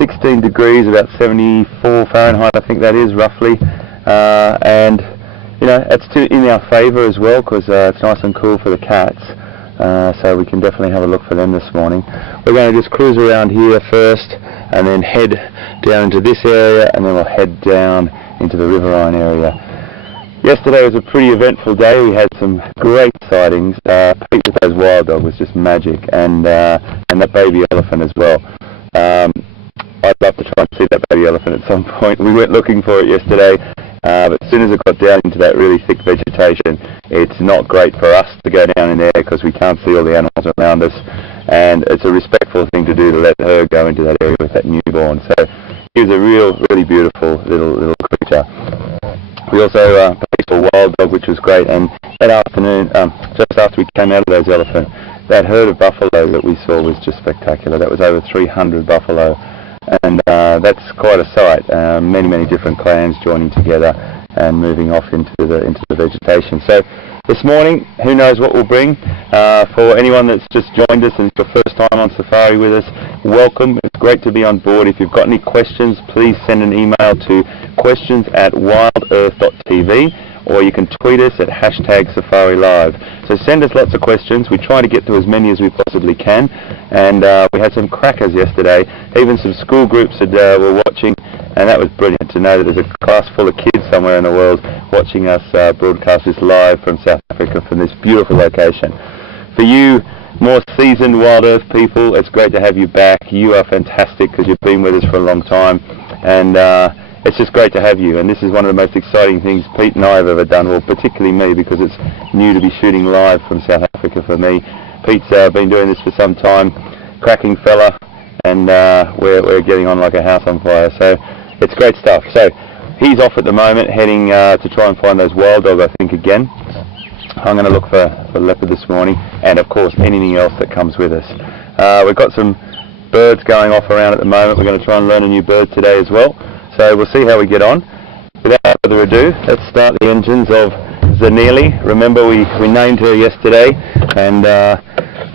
16 degrees, about 74 Fahrenheit, I think that is roughly, and you know, it's in our favour as well, because it's nice and cool for the cats, so we can definitely have a look for them this morning. We're going to just cruise around here first, and then head down into this area, and then we'll head down into the riverine area. Yesterday was a pretty eventful day. We had some great sightings. Pete with those wild dogs was just magic, and that baby elephant as well. I'd love to try and see that baby elephant at some point. We went looking for it yesterday, but as soon as it got down into that really thick vegetation, it's not great for us to go down in there because we can't see all the animals around us, and it's a respectful thing to do to let her go into that area with that newborn. So he was a really beautiful little creature. We also placed a wild dog, which was great, and that afternoon, just after we came out of those elephants, that herd of buffalo that we saw was just spectacular. That was over 300 buffalo, and that's quite a sight. Many different clans joining together and moving off into the vegetation. So this morning, who knows what we'll bring. For anyone that's just joined us and it's your first time on safari with us, welcome. It's great to be on board. If you've got any questions, please send an email to questions@wildearth.tv, or you can tweet us at #SafariLive. So send us lots of questions. We try to get to as many as we possibly can, and we had some crackers yesterday. Even some school groups that were watching, and that was brilliant to know that there's a class full of kids somewhere in the world watching us broadcast this live from South Africa from this beautiful location. For you more seasoned Wild Earth people, it's great to have you back. You are fantastic because you've been with us for a long time, and it's just great to have you. And this is one of the most exciting things Pete and I have ever done, well, particularly me, because it's new to be shooting live from South Africa for me. Pete's been doing this for some time, cracking fella, and we're getting on like a house on fire. So it's great stuff. So he's off at the moment, heading to try and find those wild dog, I think, again. I'm going to look for leopard this morning, and of course anything else that comes with us. We've got some birds going off around at the moment. We're going to try and learn a new bird today as well. So we'll see how we get on. Without further ado, let's start the engines of Zanili. Remember, we named her yesterday, and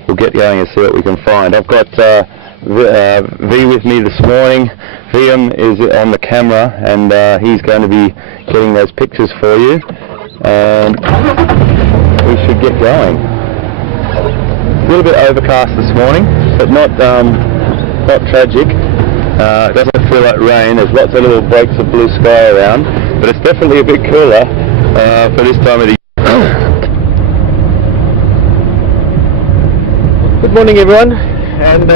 we'll get going and see what we can find. I've got V with me this morning. VM is on the camera, and he's going to be getting those pictures for you, and we should get going. A little bit overcast this morning, but not tragic. It doesn't feel like rain. There's lots of little breaks of blue sky around, but it's definitely a bit cooler for this time of the year. Good morning, everyone, and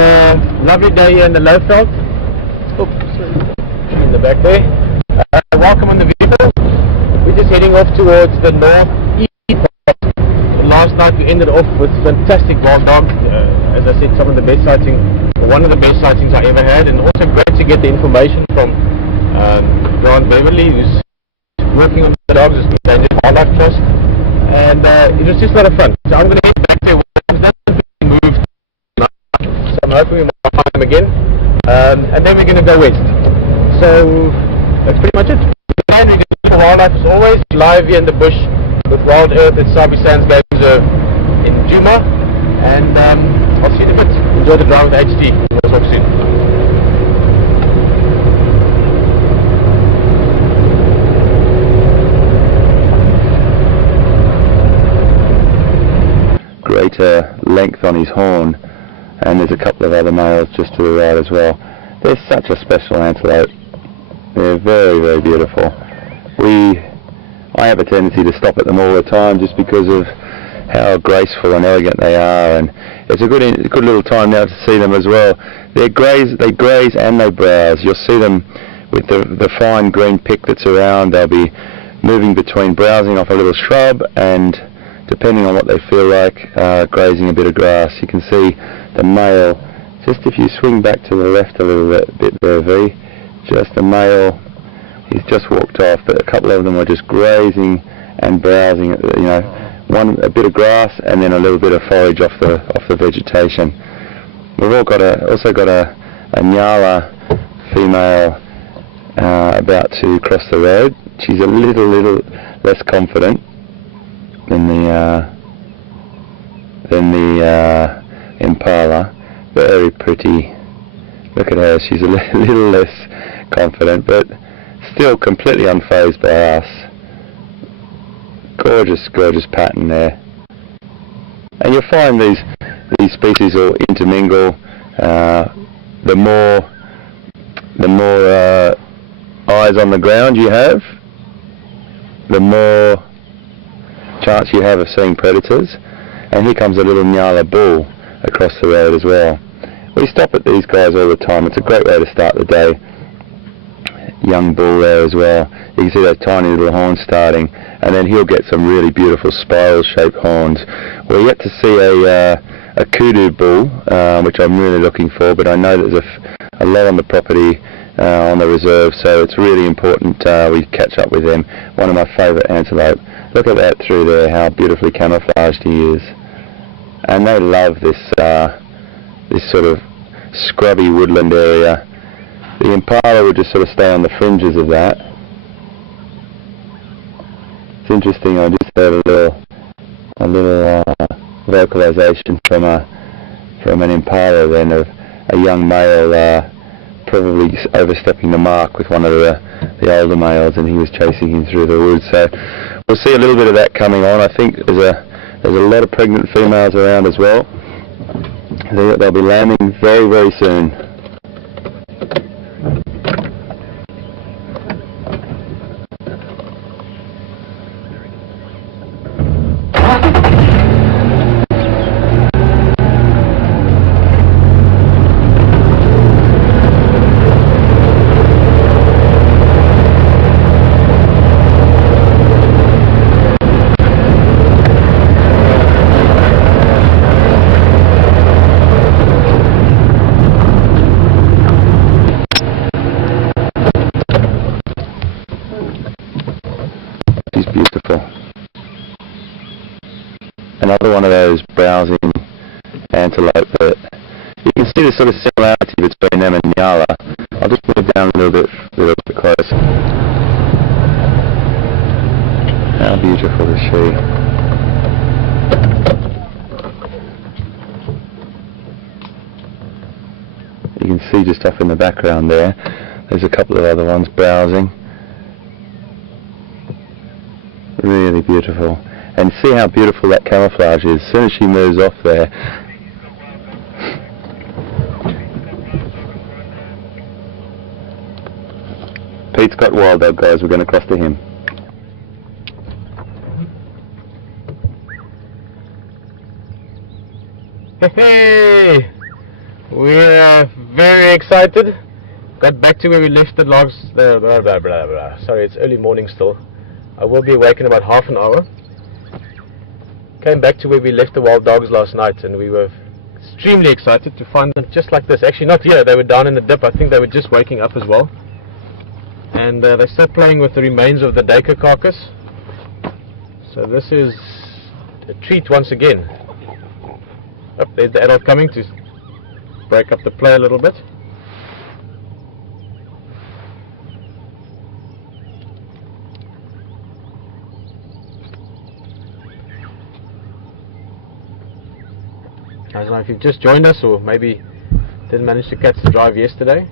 lovely day here in the Lowveld. Oops, in the back there. Welcome on the vehicle. We're just heading off towards the northeast. Last night we ended off with fantastic wild dog. As I said, some of the best sightings, one of the best sightings I ever had, and also great to get the information from Grant Beverly, who's working on the dogs, it's the Wildlife Trust, and it was just a lot of fun. So I'm going to head back there. There's nothing being moved, so I'm hoping we might find them again, and then we're going to go west. So that's pretty much it. And we're going to do wildlife as always, live here in the bush with Wild Earth at Sabi Sands Game Reserve in Djuma, and I'll see you in a bit. Enjoy the drive with HD. We'll talk soon. Greater length on his horn, and there's a couple of other males just to the right as well. They're such a special antelope. They're very beautiful. I have a tendency to stop at them all the time just because of how graceful and elegant they are, and it's a good little time now to see them as well. They graze and they browse. You'll see them with the fine green pick that's around. They'll be moving between browsing off a little shrub and, depending on what they feel like, grazing a bit of grass. You can see the male, just if you swing back to the left a little bit there, V, just the male, he's just walked off, but a couple of them are just grazing and browsing, you know, a bit of grass and then a little bit of forage off the vegetation. We've also got a Nyala female about to cross the road. She's a little less confident than the Impala. Very pretty Look at her, she's a little less confident, but still completely unfazed by us. Gorgeous, gorgeous pattern there. And you'll find these species will intermingle. The more eyes on the ground you have, the more chance you have of seeing predators. And here comes a little Nyala bull across the road as well. We stop at these guys all the time. It's a great way to start the day. Young bull there as well. You can see those tiny little horns starting, and then he'll get some really beautiful spiral-shaped horns. We're yet to see a kudu bull, which I'm really looking for, but I know there's a lot on the property, on the reserve, so it's really important we catch up with them. One of my favourite antelope. Look at that through there, how beautifully camouflaged he is. And they love this sort of scrubby woodland area. The impala would just sort of stay on the fringes of that. It's interesting, I just heard a little vocalization from an impala then of a young male probably overstepping the mark with one of the older males, and he was chasing him through the woods. So we'll see a little bit of that coming on. I think there's a lot of pregnant females around as well. They'll be lambing very, very soon. Another one of those browsing antelope that you can see the sort of similarity between them and Nyala. I'll just move down a little bit closer. How beautiful is she? You can see just off in the background there, there's a couple of other ones browsing. Really beautiful. And see how beautiful that camouflage is. As soon as she moves off there. Pete's got wild dog, guys. We're going to cross to him. Hey! We're very excited. Got back to where we left the logs. Sorry, it's early morning still. I will be awake in about half an hour. Came back to where we left the wild dogs last night, and we were extremely excited to find them just like this. Actually not here, they were down in the dip. I think they were just waking up as well. And they sat playing with the remains of the duiker carcass. So this is a treat once again. Oh, there's the adult coming to break up the play a little bit. I don't know if you've just joined us or maybe didn't manage to catch the drive yesterday.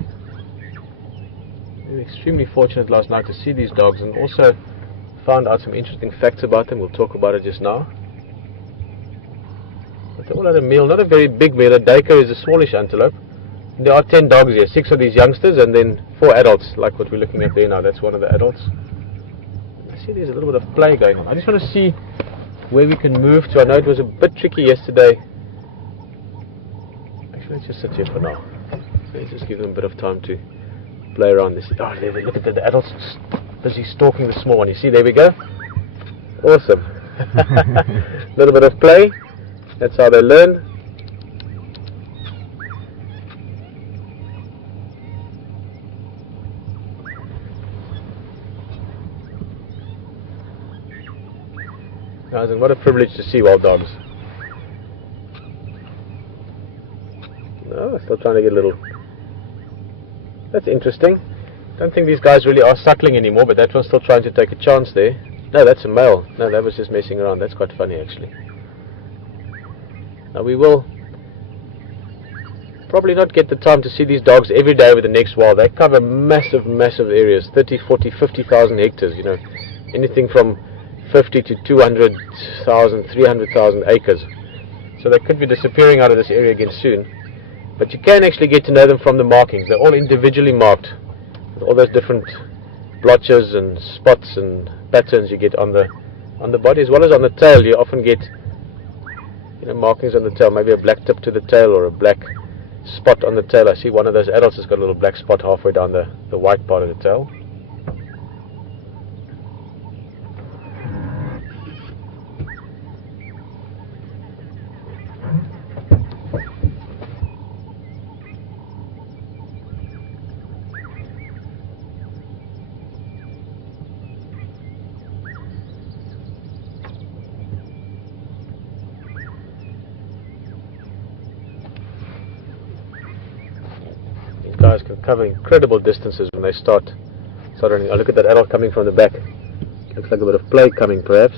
We were extremely fortunate last night to see these dogs, and also found out some interesting facts about them. We'll talk about it just now. But they all had a meal, not a very big meal. A duiker is a smallish antelope. There are 10 dogs here, 6 of these youngsters and then 4 adults, like what we're looking at there now. That's one of the adults. I see there's a little bit of play going on. I just want to see where we can move to. I know it was a bit tricky yesterday. Let's just sit here for now. Let's just give them a bit of time to play around this. Oh, there, look at the adults busy stalking the small one. You see, there we go. Awesome. A little bit of play. That's how they learn. Guys, and what a privilege to see wild dogs. Oh, still trying to get a little. That's interesting. Don't think these guys really are suckling anymore, but that one's still trying to take a chance there. No, that's a male. No, that was just messing around. That's quite funny actually. Now we will probably not get the time to see these dogs every day with the next while. They cover massive areas, 30, 40, 50,000 hectares, you know, anything from 50 to 200,000, 300,000 acres. So they could be disappearing out of this area again soon. But you can actually get to know them from the markings. They're all individually marked with all those different blotches and spots and patterns you get on the body, as well as on the tail. You often get, you know, markings on the tail, maybe a black tip to the tail or a black spot on the tail. I see one of those adults has got a little black spot halfway down the white part of the tail. Guys can cover incredible distances when they start running. Oh, look at that adult coming from the back. Looks like a bit of play coming, perhaps.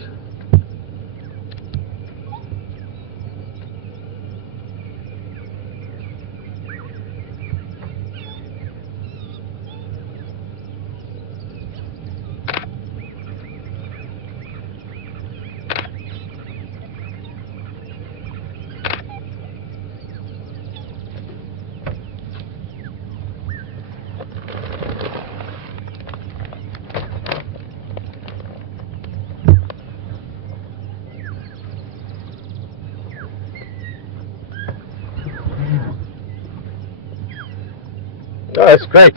Oh, that's great.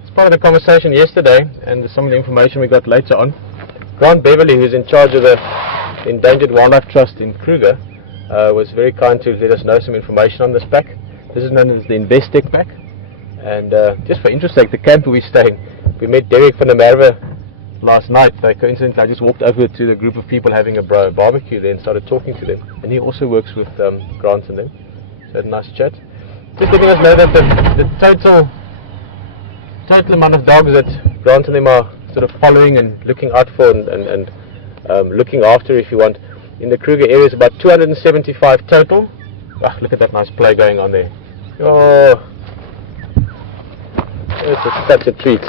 It's part of the conversation yesterday and some of the information we got later on. Grant Beverly, who's in charge of the Endangered Wildlife Trust in Kruger, was very kind to let us know some information on this pack. This is known as the Investec pack. And just for interest sake, the camp we stay in, we met Derek van der Merwe last night. So coincidentally, I just walked over to the group of people having a barbecue there and started talking to them. And he also works with Grant and them. So had a nice chat. Just letting us know that the total amount of dogs that Grant and them are sort of following and looking out for and looking after, if you want, in the Kruger area is about 275 total. Ah, look at that nice play going on there. Oh, it's such a treat.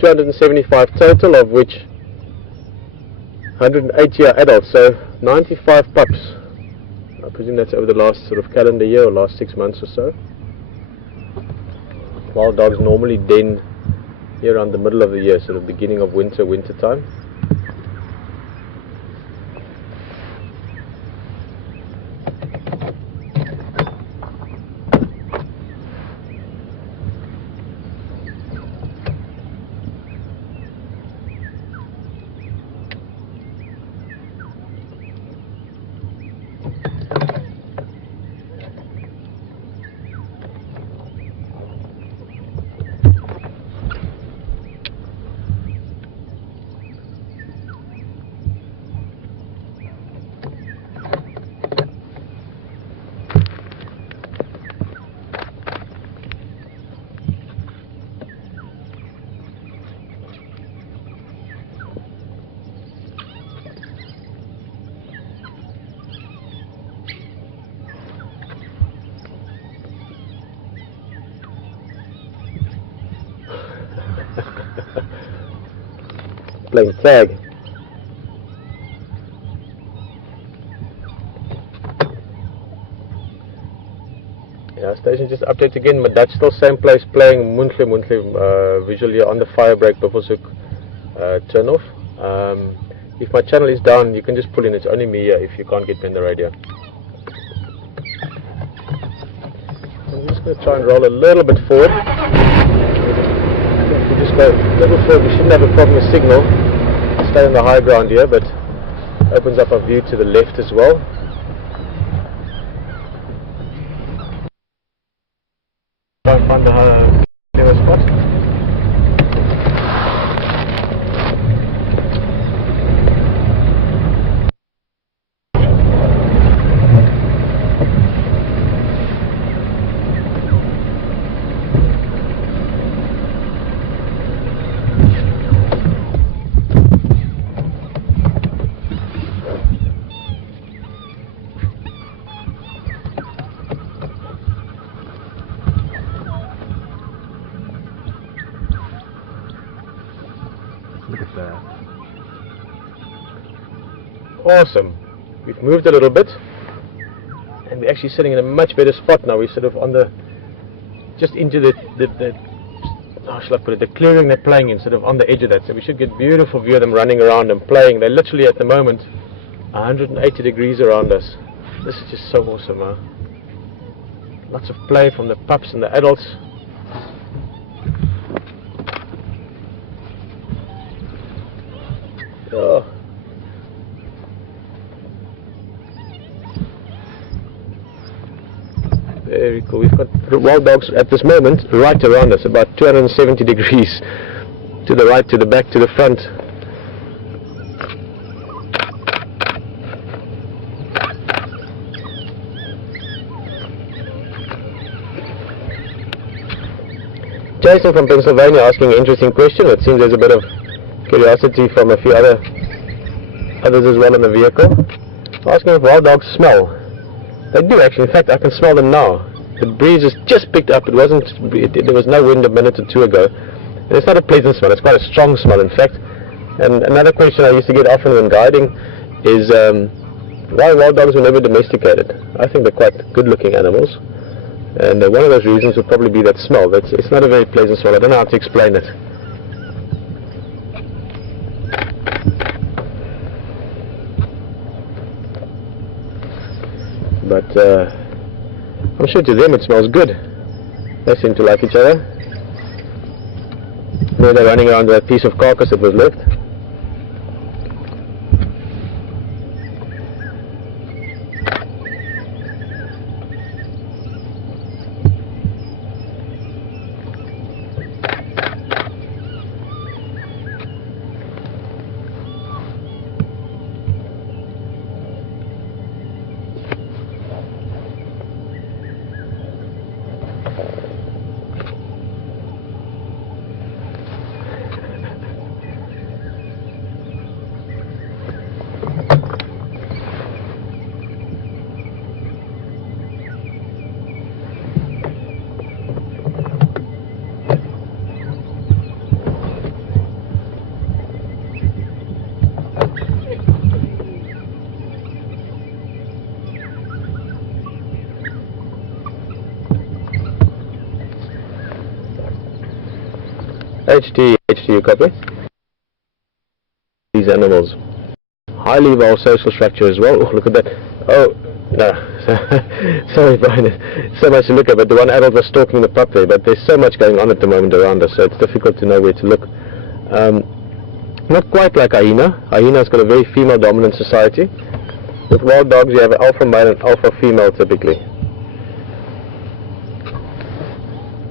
275 total, of which 180 are adults, so 95 pups. I presume that's over the last sort of calendar year or last 6 months or so. Wild dogs normally den here around the middle of the year, sort of beginning of winter time. Playing tag. Yeah, station just update again. My Dutch still same place playing Mvula visually on the firebreak Buffelshoek turn off. If my channel is down, you can just pull in. It's only me here if you can't get me in the radio. I'm just going to try and roll a little bit forward. If we just go a little forward, we shouldn't have a problem with signal. Stay on the high ground here, but opens up our view to the left as well. Try and find the clearer spot. awesome. We've moved a little bit, and we're actually sitting in a much better spot now. We're sort of on the, just into the how shall I put it, the clearing they're playing in, sort of on the edge of that. So we should get beautiful view of them running around and playing. They're literally at the moment 180 degrees around us. This is just so awesome, huh? Lots of play from the pups and the adults. Oh. Very cool. We've got wild dogs at this moment right around us, about 270 degrees to the right, to the back, to the front. Jason from Pennsylvania asking an interesting question. It seems there's a bit of curiosity from a few others as well in the vehicle. Asking if wild dogs smell. They do actually. In fact, I can smell them now. The breeze has just picked up. There was no wind a minute or two ago. And it's not a pleasant smell. It's quite a strong smell, in fact. And another question I used to get often when guiding is why wild dogs were never domesticated. I think they're quite good-looking animals. And one of those reasons would probably be that smell. It's not a very pleasant smell. I don't know how to explain it. But I'm sure to them it smells good. They seem to like each other. There they're running around that piece of carcass that was left. HT, you copy? These animals. Highly evolved social structure as well. Oh, look at that. Oh, no. Sorry, Brian. So much to look at, but the one adult was stalking the pup there, but there's so much going on at the moment around us, so it's difficult to know where to look. Not quite like hyena. Hyena's got a very female-dominant society. With wild dogs, you have an alpha male and alpha female typically.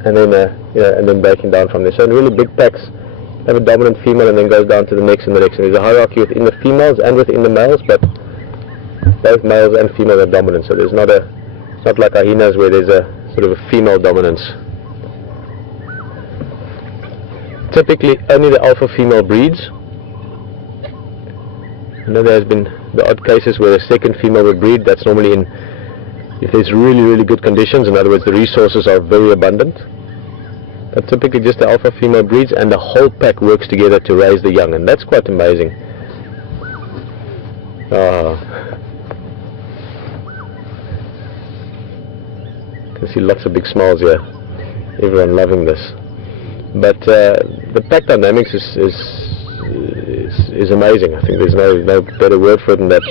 And then and then breaking down from there. So in really big packs, have a dominant female and then goes down to the next and the next. And there's a hierarchy within the females and within the males, but both males and females are dominant. So there's it's not like hyenas where there's a sort of a female dominance. Typically, only the alpha female breeds. I know there has been the odd cases where a second female will breed. That's normally if there's really, really good conditions. In other words, the resources are very abundant. But typically just the alpha female breeds and the whole pack works together to raise the young, and that's quite amazing. You can see lots of big smiles here. Everyone loving this. But the pack dynamics is amazing. I think there's no better word for it than that.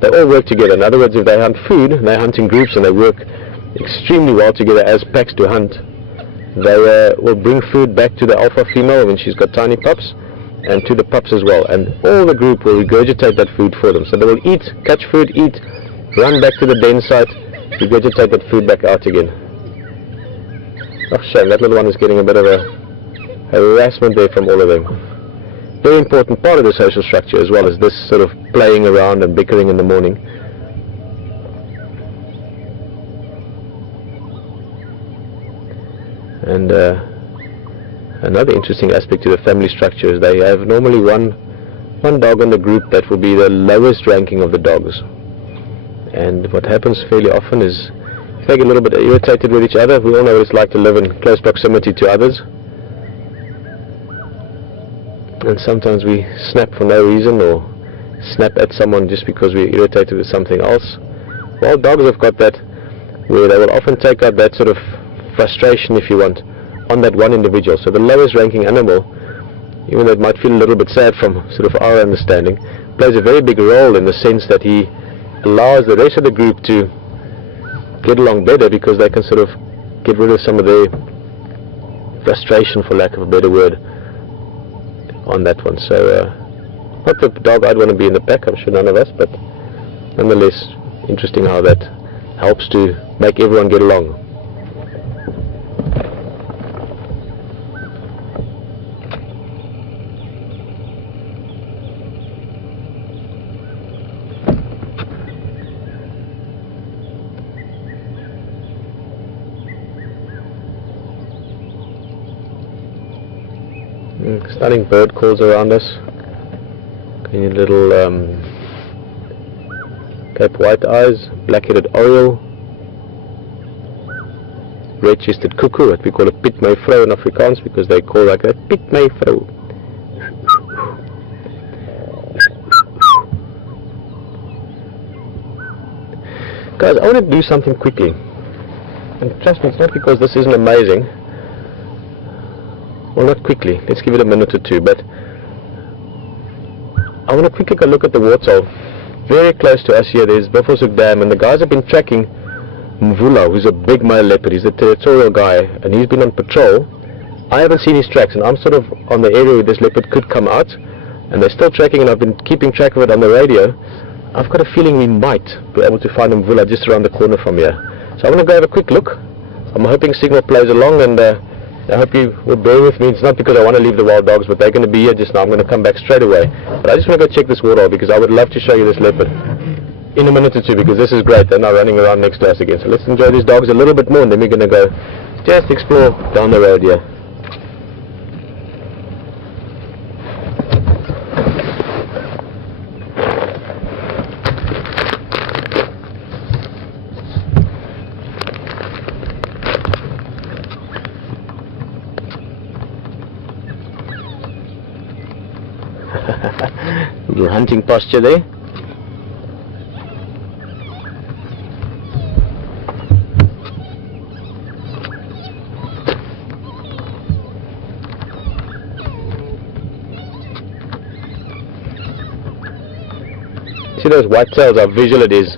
They all work together. In other words, if they hunt food, and they hunt in groups and they work extremely well together as packs to hunt, they will bring food back to the alpha female when she's got tiny pups, and to the pups as well. And all the group will regurgitate that food for them. So they will eat, catch food, eat, run back to the den site, regurgitate that food back out again. Oh, shame, that little one is getting a bit of a harassment there from all of them. Very important part of the social structure as well as this sort of playing around and bickering in the morning. And another interesting aspect to the family structure is they have normally one dog in the group that will be the lowest ranking of the dogs. And what happens fairly often is if they get a little bit irritated with each other, we all know what it's like to live in close proximity to others. And sometimes we snap for no reason or snap at someone just because we're irritated with something else. Wild dogs have got that, where they will often take out that sort of frustration, if you want, on that one individual. So the lowest ranking animal, even though it might feel a little bit sad from sort of our understanding, plays a very big role in the sense that he allows the rest of the group to get along better, because they can sort of get rid of some of their frustration, for lack of a better word, on that one. So not the dog I'd want to be in the pack, I'm sure none of us, but nonetheless interesting how that helps to make everyone get along. Stunning bird calls around us. Any little Cape White Eyes, black-headed oriole, red-chested cuckoo, what we call a pit my vrou in Afrikaans, because they call like that, pit my vrou. Guys, I want to do something quickly, and trust me, it's not because this isn't amazing. Well, not quickly, let's give it a minute or two, but I want to quickly go look at the waterhole. Very close to us here, there's Buffelshoek Dam, and the guys have been tracking Mvula, who's a big male leopard. He's a territorial guy, and he's been on patrol. I haven't seen his tracks, and I'm sort of on the area where this leopard could come out, and they're still tracking, and I've been keeping track of it on the radio. I've got a feeling we might be able to find Mvula just around the corner from here. So I'm going to go have a quick look. I'm hoping signal plays along, and I hope you will bear with me. It's not because I want to leave the wild dogs, but they're going to be here just now. I'm going to come back straight away. But I just want to go check this waterhole, because I would love to show you this leopard in a minute or two, because this is great. They're now running around next to us again. So let's enjoy these dogs a little bit more, and then we're going to go just explore down the road here. Little hunting posture there. See those white tails, how visual it is.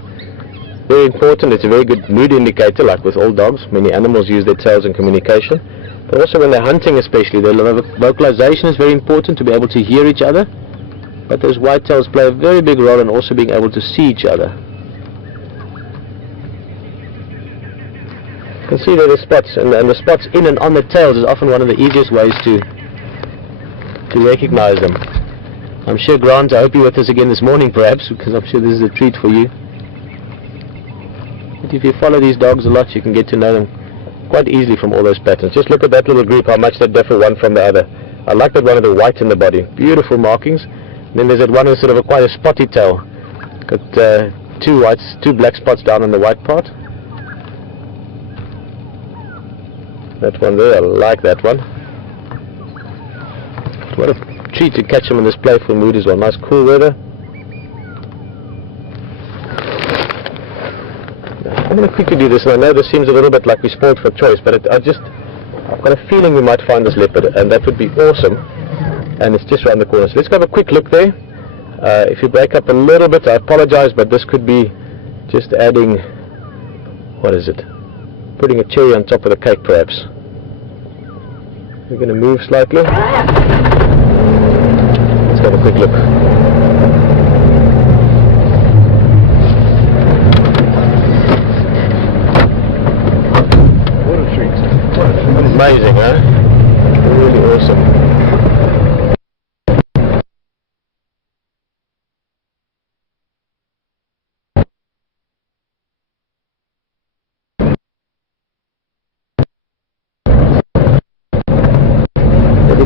Very important. It's a very good mood indicator, like with all dogs. Many animals use their tails in communication, but also when they're hunting especially, their vocalization is very important, to be able to hear each other. But those white tails play a very big role in also being able to see each other. You can see there the spots, and the spots in and on the tails is often one of the easiest ways to recognize them. I'm sure, Grant, I hope you're with us again this morning perhaps, because I'm sure this is a treat for you. But if you follow these dogs a lot, you can get to know them quite easily from all those patterns. Just look at that little group, how much they differ one from the other. I like that one of the white in the body. Beautiful markings. Then there's that one with sort of quite a spotty tail. Got two black spots down on the white part. That one there, I like that one. What a treat to catch them in this playful mood as well. Nice cool weather. I'm going to quickly do this, and I know this seems a little bit like we spoiled for choice, but I've got a feeling we might find this leopard, and that would be awesome. And it's just around the corner. So let's go have a quick look there. If you break up a little bit, I apologize, but this could be just adding, what is it? Putting a cherry on top of the cake perhaps. We're going to move slightly. Let's have a quick look. What a treat. Amazing, huh? Really awesome.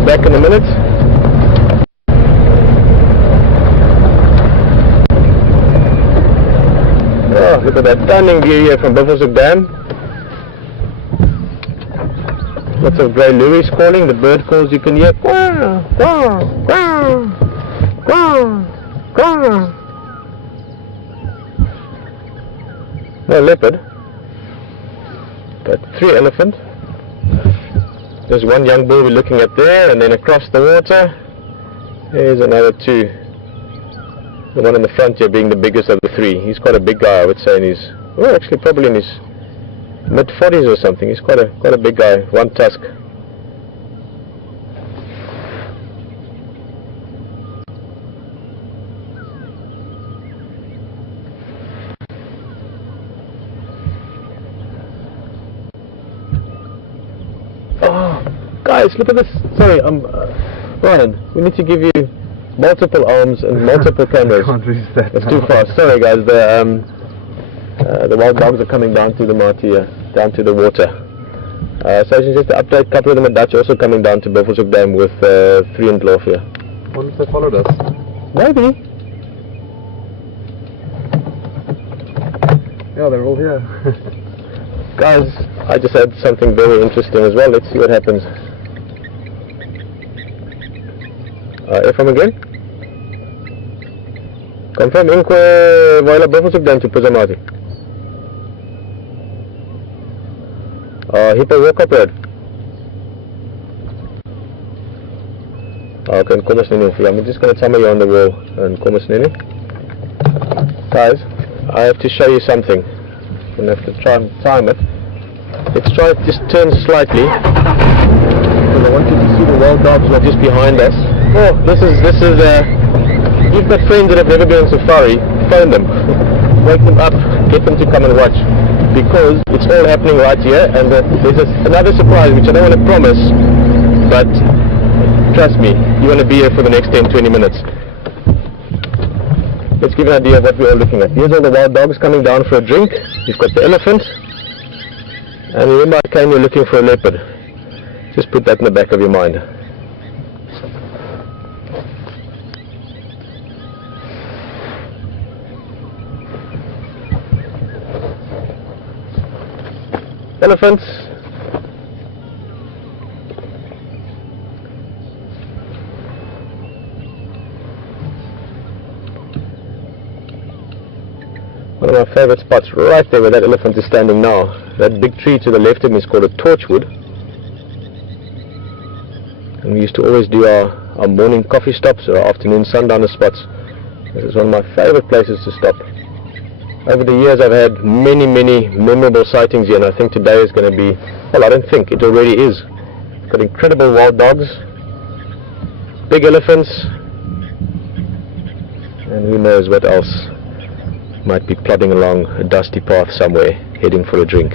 Back in a minute. Oh, look at that stunning view here from Buffelshoek Dam. Lots of grey louis calling. The bird calls you can hear. Quaw, quaw, quaw, quaw. No leopard, but 3 elephant. There's one young bull we're looking at there, and then across the water there's another 2. The one in the front here being the biggest of the 3. He's quite a big guy, I would say, in his, well, actually probably in his mid-40s or something. He's quite a big guy, one tusk. Guys, look at this. Sorry, Ryan, we need to give you multiple arms and multiple cameras. It's too fast. Sorry guys, the wild dogs are coming down to the Marti, down to the water. So just to update, a couple of them are Dutch, also coming down to Buffelshoek Dam with 3 in Dlorf here. I wonder if they followed us. Maybe. Yeah, they're all here. Guys, I just had something very interesting as well. Let's see what happens. FM again. Confirm Inkwe Voila Buffelshoek Dam to Puzamati. Hippo walk up road. Okay, kom ons nu. I'm just going to tell you on the wall and kom ons nu. Guys, I have to show you something. I'm going to have to try and time it. Let's try it, just turn slightly. Because I want you to see the wild dogs who are just behind us. Oh, this is you've got friends that have never been on safari, phone them. Wake them up, get them to come and watch. Because it's all happening right here, and there's another surprise which I don't want to promise, but trust me, you want to be here for the next 10-20 minutes. Let's give you an idea of what we're all looking at. Here's all the wild dogs coming down for a drink. You've got the elephant, and remember I came here looking for a leopard. Just put that in the back of your mind. Elephants. One of my favorite spots right there where that elephant is standing now. That big tree to the left of me is called a torchwood. And we used to always do our morning coffee stops or our afternoon sundowner spots. This is one of my favorite places to stop. Over the years I've had many memorable sightings here, and I think today is going to be, well, I don't think, it already is. It's got incredible wild dogs, big elephants, and who knows what else might be plodding along a dusty path somewhere, heading for a drink.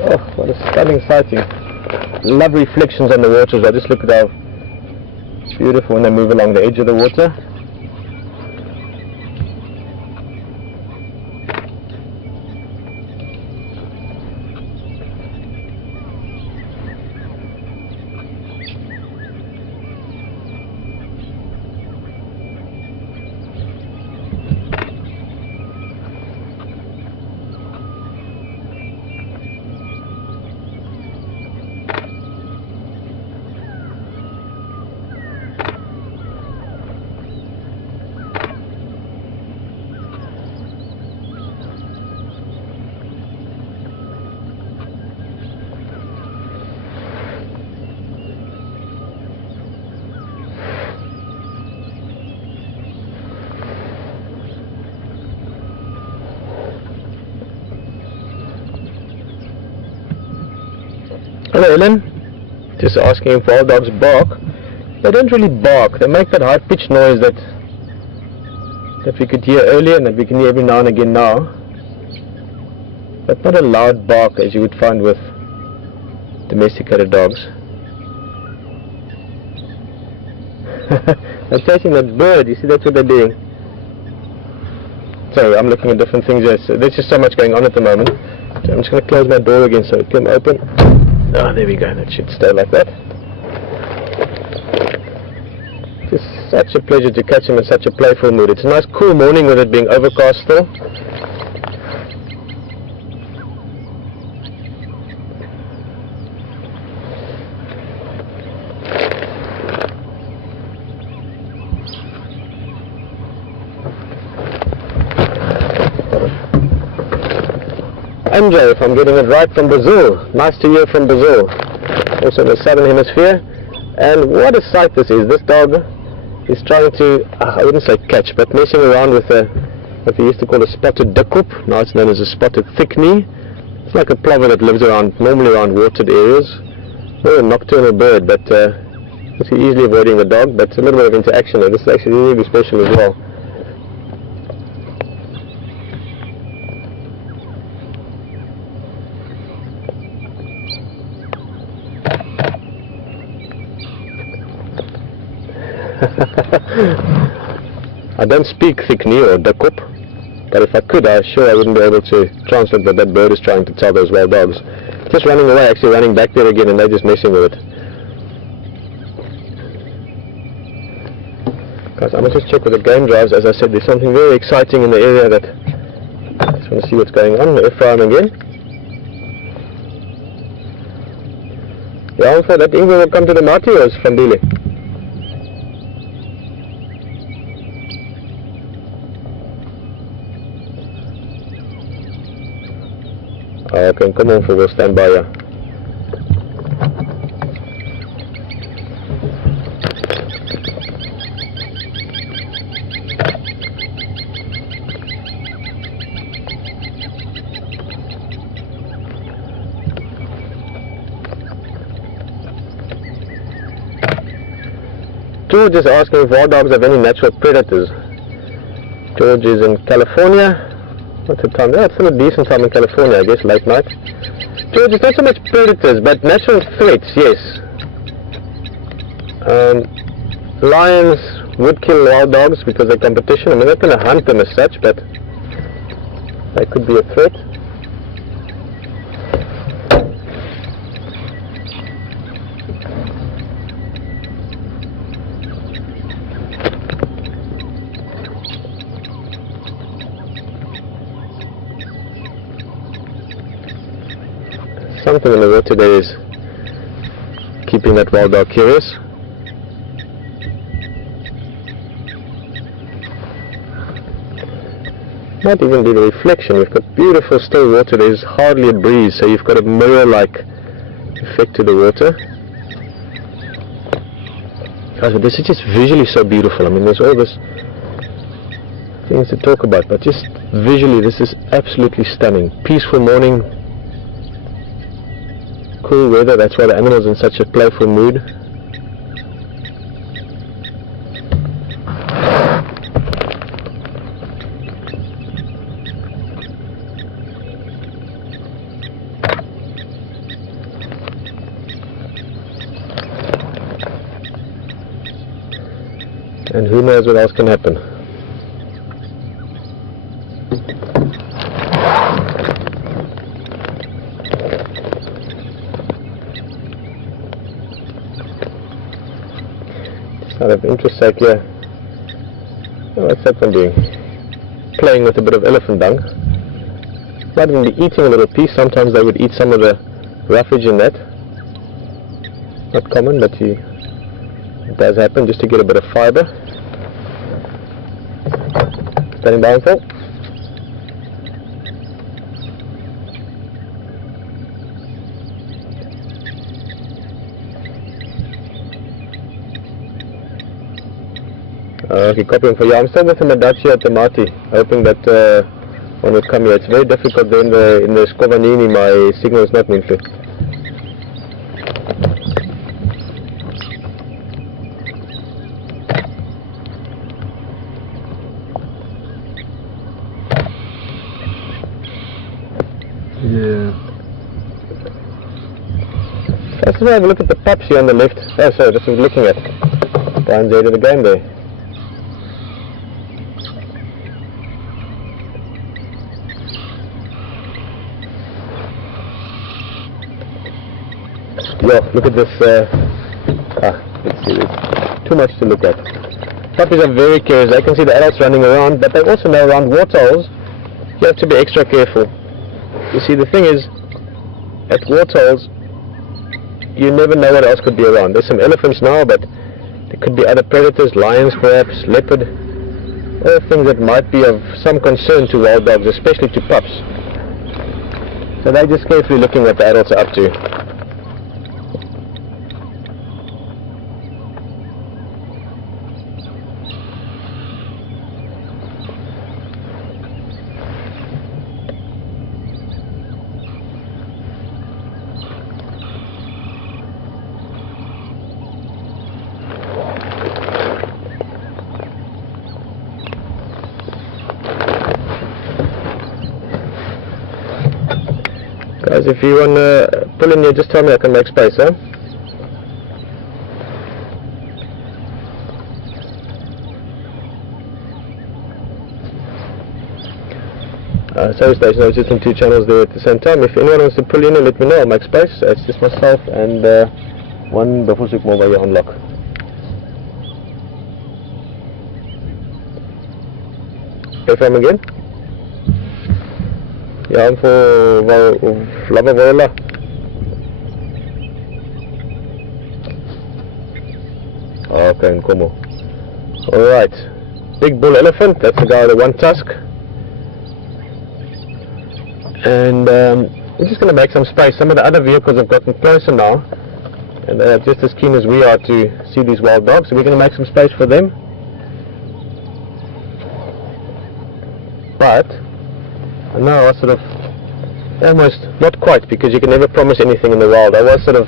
Oh, what a stunning sighting. Love reflections on the water. I just look at how beautiful when they move along the edge of the water. Hello Ellen, just asking if wild dogs bark. They don't really bark, they make that high-pitched noise that we could hear earlier and that we can hear every now and again now, but not a loud bark as you would find with domesticated dogs. They're chasing that bird, you see, that's what they're doing. Sorry, I'm looking at different things here, so there's just so much going on at the moment. So I'm just going to close my door again so it can open. Ah, there we go, that should stay like that. It's such a pleasure to catch him in such a playful mood. It's a nice cool morning with it being overcast still. Andrew, if I'm getting it right, from Brazil. Nice to hear from Brazil. Also in the southern hemisphere. And what a sight this is. This dog is trying to, I wouldn't say catch, but messing around with what we used to call a spotted dikop. Now it's known as a spotted thick-knee. It's like a plover that lives normally around watered areas. More a nocturnal bird, but it's easily avoiding the dog, but a little bit of interaction there. This is actually really special as well. I don't speak thick-knee or dikop, but if I could, I'm sure I wouldn't be able to translate what that bird is trying to tell those wild dogs. Just running away, actually running back there again, and they're just messing with it. Guys, I must just check with the game drives. As I said, there's something very exciting in the area that I just want to see what's going on. F-farm again. Yeah, for that Mvula will come to the Mati or is from Dile? Okay, come on, we'll stand by you. George is asking if wild dogs have any natural predators. George is in California. What's the time? Yeah, it's still a decent time in California, I guess, late night. George, it's not so much predators, but natural threats, yes. Lions would kill wild dogs because they're competition. I mean, they're not going to hunt them as such, but they could be a threat. Something in the water there is keeping that wild dog curious. Might even be the reflection. You've got beautiful still water. There's hardly a breeze, so you've got a mirror-like effect to the water. Guys, but this is just visually so beautiful. I mean, there's all this things to talk about, but just visually, this is absolutely stunning. Peaceful morning. Cool weather, that's why the animal's in such a playful mood. And who knows what else can happen. Out of interest here. Oh, what's that one doing? Playing with a bit of elephant dung. Might even be eating a little piece. Sometimes they would eat some of the roughage in that. Not common, but it does happen just to get a bit of fiber. Standing by, Phil. Okay, copying for you. I'm still with the Madachi at the Mati, hoping that one will come here. It's very difficult there in the Skovanini. My signal is not moving. let's have a look at the pups here on the left. Oh, sorry, this is looking at Brian's end of the game there. Yeah, look at this. Let's see, there's too much to look at. Puppies are very curious. They can see the adults running around, but they also know around waterholes you have to be extra careful. You see, the thing is, at waterholes, you never know what else could be around. There's some elephants now, but there could be other predators, lions perhaps, leopard, all things that might be of some concern to wild dogs, especially to pups. So they're just carefully looking what the adults are up to. Guys, if you want to pull in here, just tell me, I can make space, huh? Service station, I was just in 2 channels there at the same time. If anyone wants to pull in and let me know, I'll make space. It's just myself and one Buffelshoek mobile here on lock. FM again? Ja, I'm for Mvula. Okay, Nkomo. Alright. Big bull elephant, that's the guy with the one tusk. And we're just going to make some space. Some of the other vehicles have gotten closer now, and they're just as keen as we are to see these wild dogs, so we're going to make some space for them. But I know I was sort of almost, not quite, because you can never promise anything in the wild. I was sort of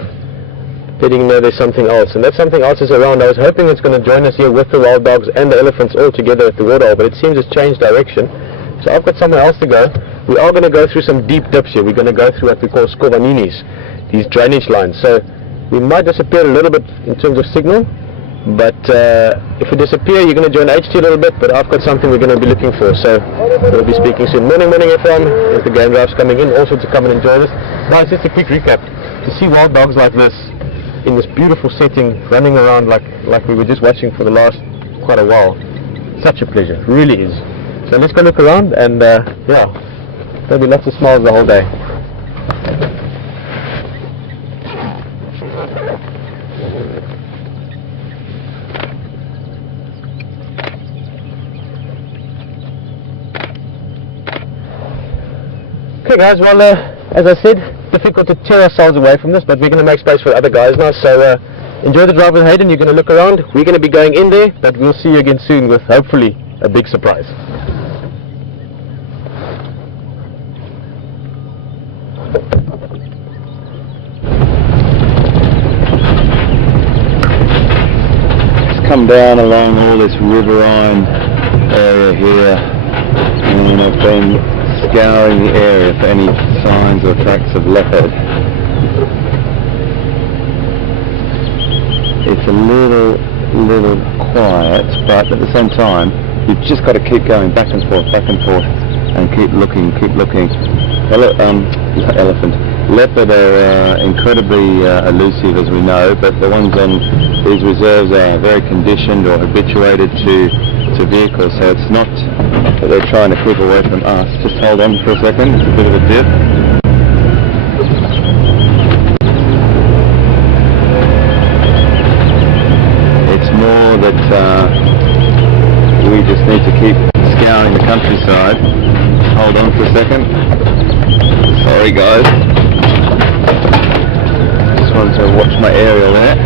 letting you know there's something else, and that something else is around. I was hoping it's going to join us here with the wild dogs and the elephants all together at the waterhole, but it seems it's changed direction. So I've got somewhere else to go. We are going to go through some deep dips here. We're going to go through what we call skovanini's, these drainage lines. So we might disappear a little bit in terms of signal, but if we disappear, you're going to join HT a little bit, but I've got something we're going to be looking for, so we'll be speaking soon. Morning everyone, as the game drive's coming in, also to come and enjoy this. Now, it's just a quick recap. To see wild dogs like this, in this beautiful setting, running around like we were just watching for the last quite a while, such a pleasure, really is. So let's go look around, and yeah, there'll be lots of smiles the whole day. Okay guys, well as I said, difficult to tear ourselves away from this, but we're going to make space for other guys now, so enjoy the drive with Hayden. You're going to look around, we're going to be going in there, but we'll see you again soon with hopefully a big surprise. Just come down along all this riverine area here, and I've been scouring the area for any signs or tracks of leopard. It's a little quiet, but at the same time you've just got to keep going back and forth and keep looking. Leopard are incredibly elusive, as we know, but the ones on these reserves are very conditioned or habituated to vehicles, so it's not that they're trying to keep away from us. Just hold on for a second, it's a bit of a dip. It's more that we just need to keep scouring the countryside. Hold on for a second. Sorry guys. Just wanted to watch my aerial there.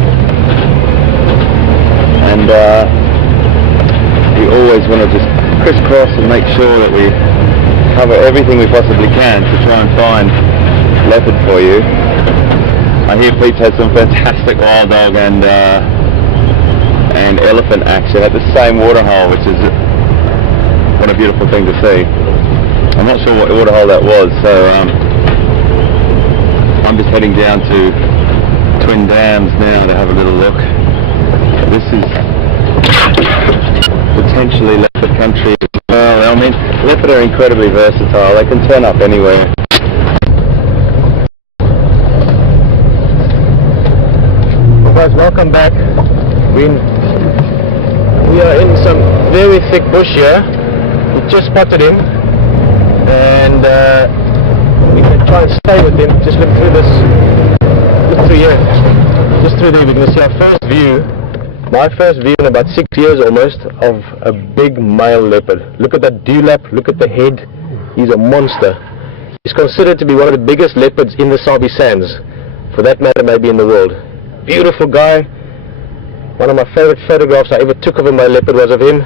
And we always want to just crisscross and make sure that we cover everything we possibly can to try and find leopard for you. I hear Pete's had some fantastic wild dog and elephant action at the same waterhole, which is what a beautiful thing to see. I'm not sure what waterhole that was, so I'm just heading down to Twin Dams now to have a little look. This is potentially leopard country as well. I mean, leopard are incredibly versatile. They can turn up anywhere. Guys, welcome back. We are in some very thick bush here. We just spotted him, and we can try and stay with him. Just look through this. Look through here. Just through there, we can see our first view. My first view in about 6 years almost of a big male leopard. Look at that dewlap. Look at the head. He's a monster. He's considered to be one of the biggest leopards in the Sabi Sands. For that matter, maybe in the world. Beautiful guy. One of my favorite photographs I ever took of my leopard was of him.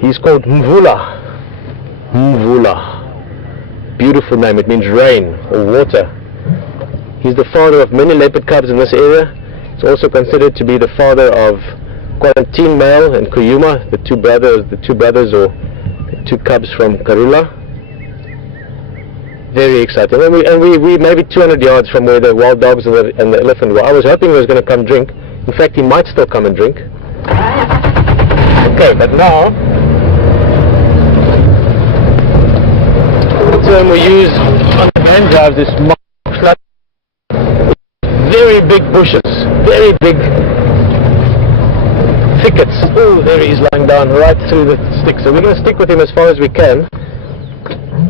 He's called Mvula. Mvula. Beautiful name. It means rain or water. He's the father of many leopard cubs in this area. He's also considered to be the father of Quarantine Male and Kuyuma, the two brothers or the two cubs from Karula. Very exciting. And we maybe 200 yards from where the wild dogs and the elephant were. I was hoping he was going to come drink. In fact, he might still come and drink. Okay, but now the term we use on the van drives is slut. Very big bushes, very big thickets. Oh, there he is lying down right through the sticks. So we're going to stick with him as far as we can.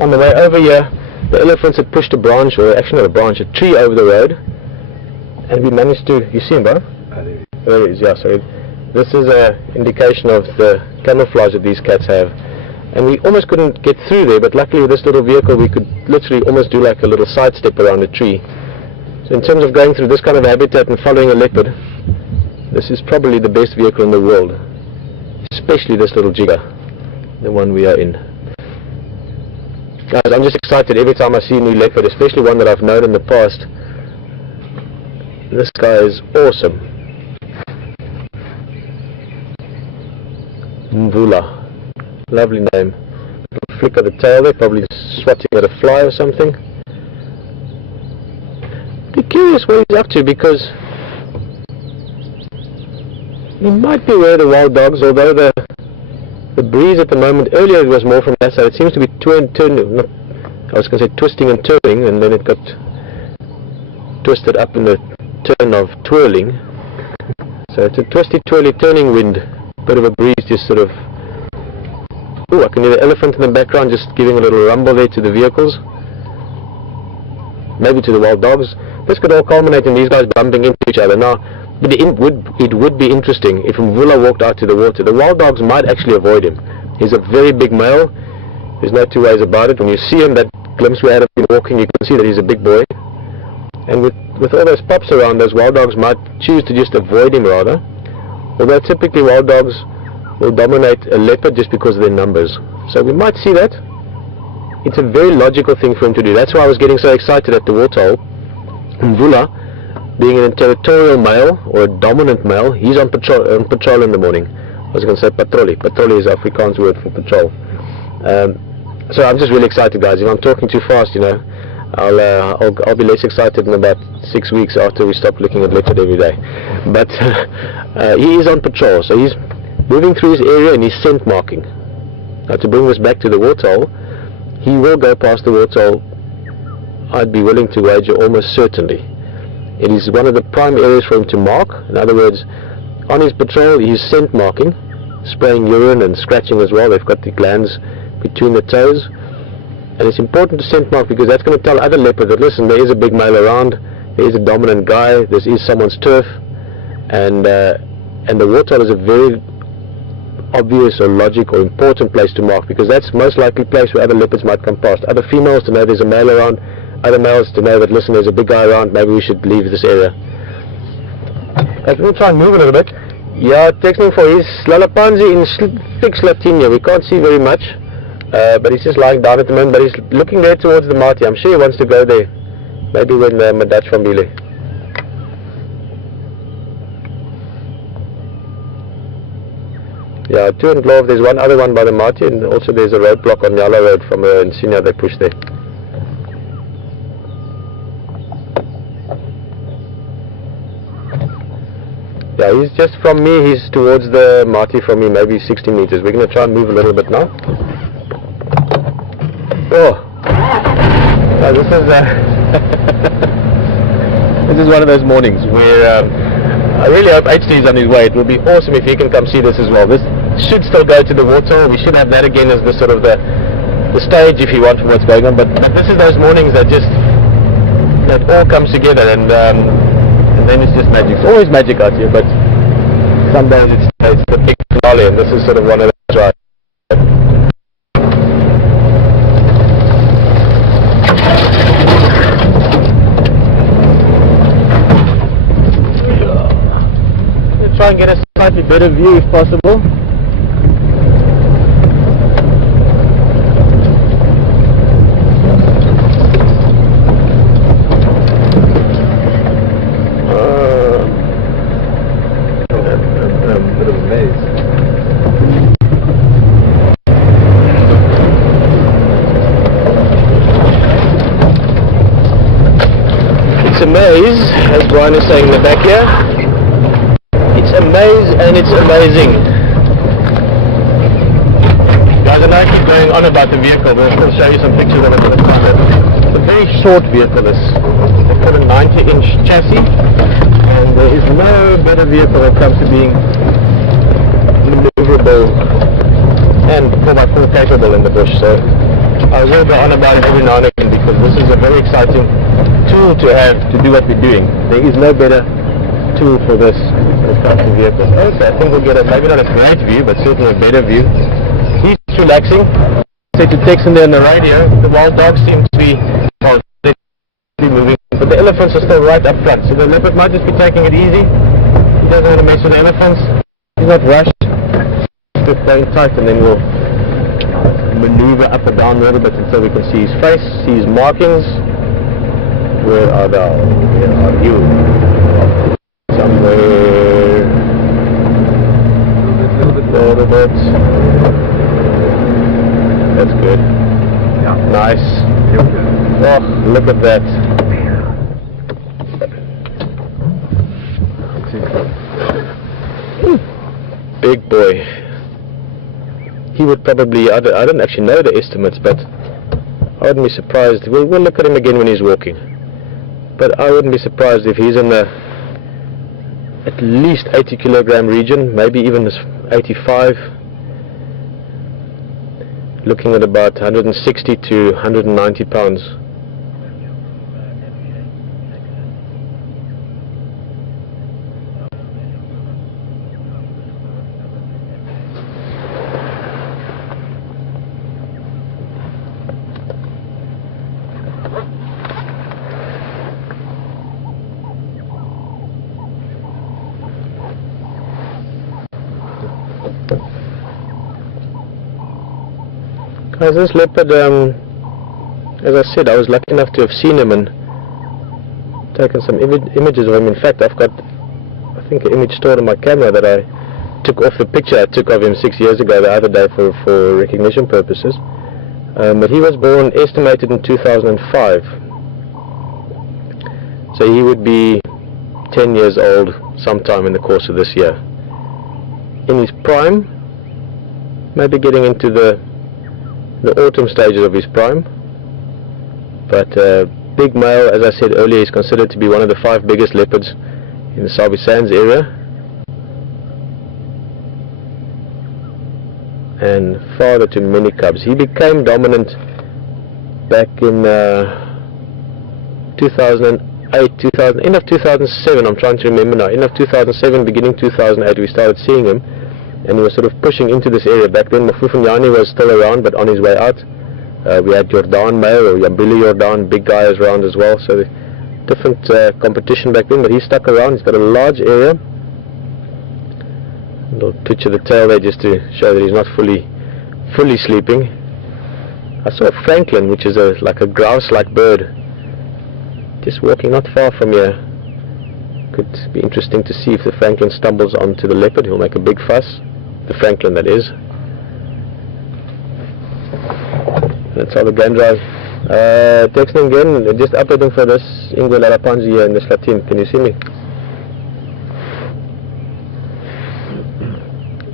On the way over here, the elephants had pushed a branch, or actually not a branch, a tree over the road, and we managed to, you see him, bro? There he is, yeah, sorry. This is an indication of the camouflage that these cats have. And we almost couldn't get through there, but luckily with this little vehicle we could literally almost do like a little sidestep around a tree. So in terms of going through this kind of habitat and following a leopard, this is probably the best vehicle in the world. Especially this little jigger, the one we are in. Guys, I'm just excited every time I see a new leopard, especially one that I've known in the past. This guy is awesome. Mvula. Lovely name. Little flick of the tail there, probably swatting at a fly or something. Be curious what he's up to, because he might be where the wild dogs, although the breeze at the moment, earlier it was more from that side. It seems to be twisting and turning, and then it got twisted up in the turn of twirling. So it's a twisty, twirly, turning wind. Bit of a breeze, just sort of. Oh, I can hear the elephant in the background just giving a little rumble there to the vehicles. Maybe to the wild dogs. This could all culminate in these guys bumping into each other. Now, but it would be interesting if Mvula walked out to the water. The wild dogs might actually avoid him. He's a very big male. There's no two ways about it. When you see him, that glimpse we had of him walking, you can see that he's a big boy. And with all those pups around, those wild dogs might choose to just avoid him rather. Although typically wild dogs will dominate a leopard just because of their numbers. So we might see that. It's a very logical thing for him to do. That's why I was getting so excited at the waterhole. Mvula, being a territorial male or a dominant male, he's on patrol in the morning. I was going to say patrollie. Patrollie is Afrikaans word for patrol. So I'm just really excited, guys. If I'm talking too fast, you know, I'll be less excited in about 6 weeks after we stop looking at leopard every day. But he is on patrol, so he's moving through his area and he's scent marking. Now to bring this back to the waterhole, he will go past the waterhole, I'd be willing to wager almost certainly. It is one of the prime areas for him to mark. In other words, on his patrol he's scent marking, spraying urine and scratching as well. They've got the glands between the toes. And it's important to scent mark because that's going to tell other leopards that, listen, there is a big male around, there is a dominant guy, this is someone's turf, and the waterhole is a very obvious or logical or important place to mark, because that's most likely place where other leopards might come past. Other females to know there's a male around, other males to know that, listen, there's a big guy around, maybe we should leave this area. Let me try and move a little bit. Yeah, texting for his Lalapanzi in thick Slatinia. We can't see very much, but he's just lying down at the moment, but he's looking there towards the Mati. I'm sure he wants to go there. Maybe when Madach from Bile. Yeah, 2 in Glove. There's one other one by the Mati, and also there's a roadblock on Yala Road from Insignia they push there. he's just from me, he's towards the Marty from me, maybe 60 meters. We're going to try and move a little bit now. Oh, now this is this is one of those mornings where I really hope HT is on his way. It would be awesome if he can come see this as well. This should still go to the water. We should have that again as the sort of the stage, if you want, for what's going on. But this is those mornings that just all comes together, and then it's just magic. It's always magic out here, but some days it's the big finale, and this is sort of one of those rides. Try and get a slightly better view if possible. Bit of a maze. It's a maze, as Brian is saying in the back here. It's a maze and it's amazing. Guys, I know I keep going on about the vehicle, but I'll show you some pictures of it at the front. It's a very short vehicle, this. It's got a 90-inch chassis, and there is no better vehicle when it comes to being maneuverable and 4x4 capable in the bush. So I will go on about it every now and again, because this is a very exciting tool to have to do what we're doing. There is no better tool for this when it comes to vehicles. Okay, I think we'll get maybe not a great view, but certainly a better view. He's relaxing. Set to text in there on the radio. The wild dogs seem to be moving, but the elephants are still right up front. So the leopard might just be taking it easy. He doesn't want to mess with the elephants. He's not rushed. Just going tight, and then we'll maneuver up and down a little bit until we can see his face, see his markings. Where are thou? Where are you? Somewhere. A little bit. That's good. Yeah. Nice. Oh, look at that. Big boy. He would probably, I don't actually know the estimates, but I wouldn't be surprised. We'll look at him again when he's walking. But I wouldn't be surprised if he's in the at least 80 kilogram region, maybe even 85. Looking at about 160 to 190 pounds. As this leopard, as I said, I was lucky enough to have seen him and taken some images of him. In fact, I've got, I think, an image stored on my camera that I took off the picture I took of him 6 years ago the other day for recognition purposes. But he was born, estimated in 2005. So he would be 10 years old sometime in the course of this year. In his prime, maybe getting into the autumn stages of his prime, but big male, as I said earlier, is considered to be one of the 5 biggest leopards in the Sabi Sands area, and father to many cubs. He became dominant back in 2008, end of 2007, I'm trying to remember now, end of 2007, beginning 2008, we started seeing him. And he was sort of pushing into this area. Back then Mvula was still around, but on his way out. We had Jordan male, or Yambili Jordan, big guys around as well, so different competition back then, but he stuck around. He's got a large area. A little twitch of the tail there just to show that he's not fully sleeping. I saw a francolin, which is like a grouse-like bird, just walking not far from here. Could be interesting to see if the francolin stumbles onto the leopard. He'll make a big fuss. The francolin, that is. That's how the game drive. Texting again, just updating for this Ingwe Larapanzi here in the Slatin. Can you see me?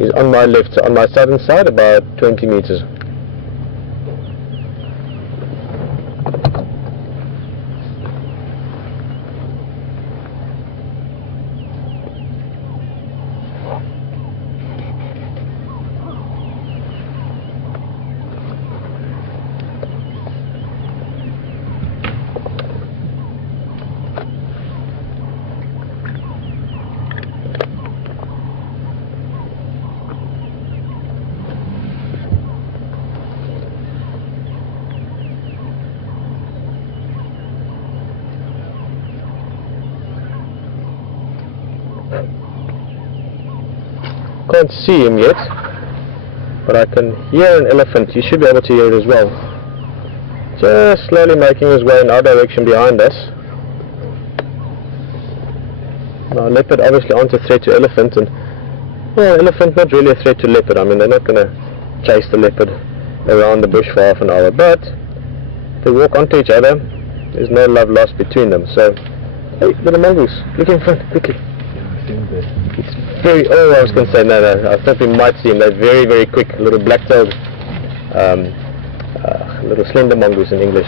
is on my left, so on my southern side, about 20 meters. Can't see him yet, but I can hear an elephant. You should be able to hear it as well. Just slowly making his way in our direction behind us. Now, leopard obviously aren't a threat to elephant, and well, elephant not really a threat to leopard. I mean, they're not going to chase the leopard around the bush for half an hour, but if they walk onto each other, there's no love lost between them. So, hey, little mongoose, look in front, quickly. It's very, oh, I was going to say, no, I thought we might see him. They're very, very quick, little black-tailed, little slender mongoose in English.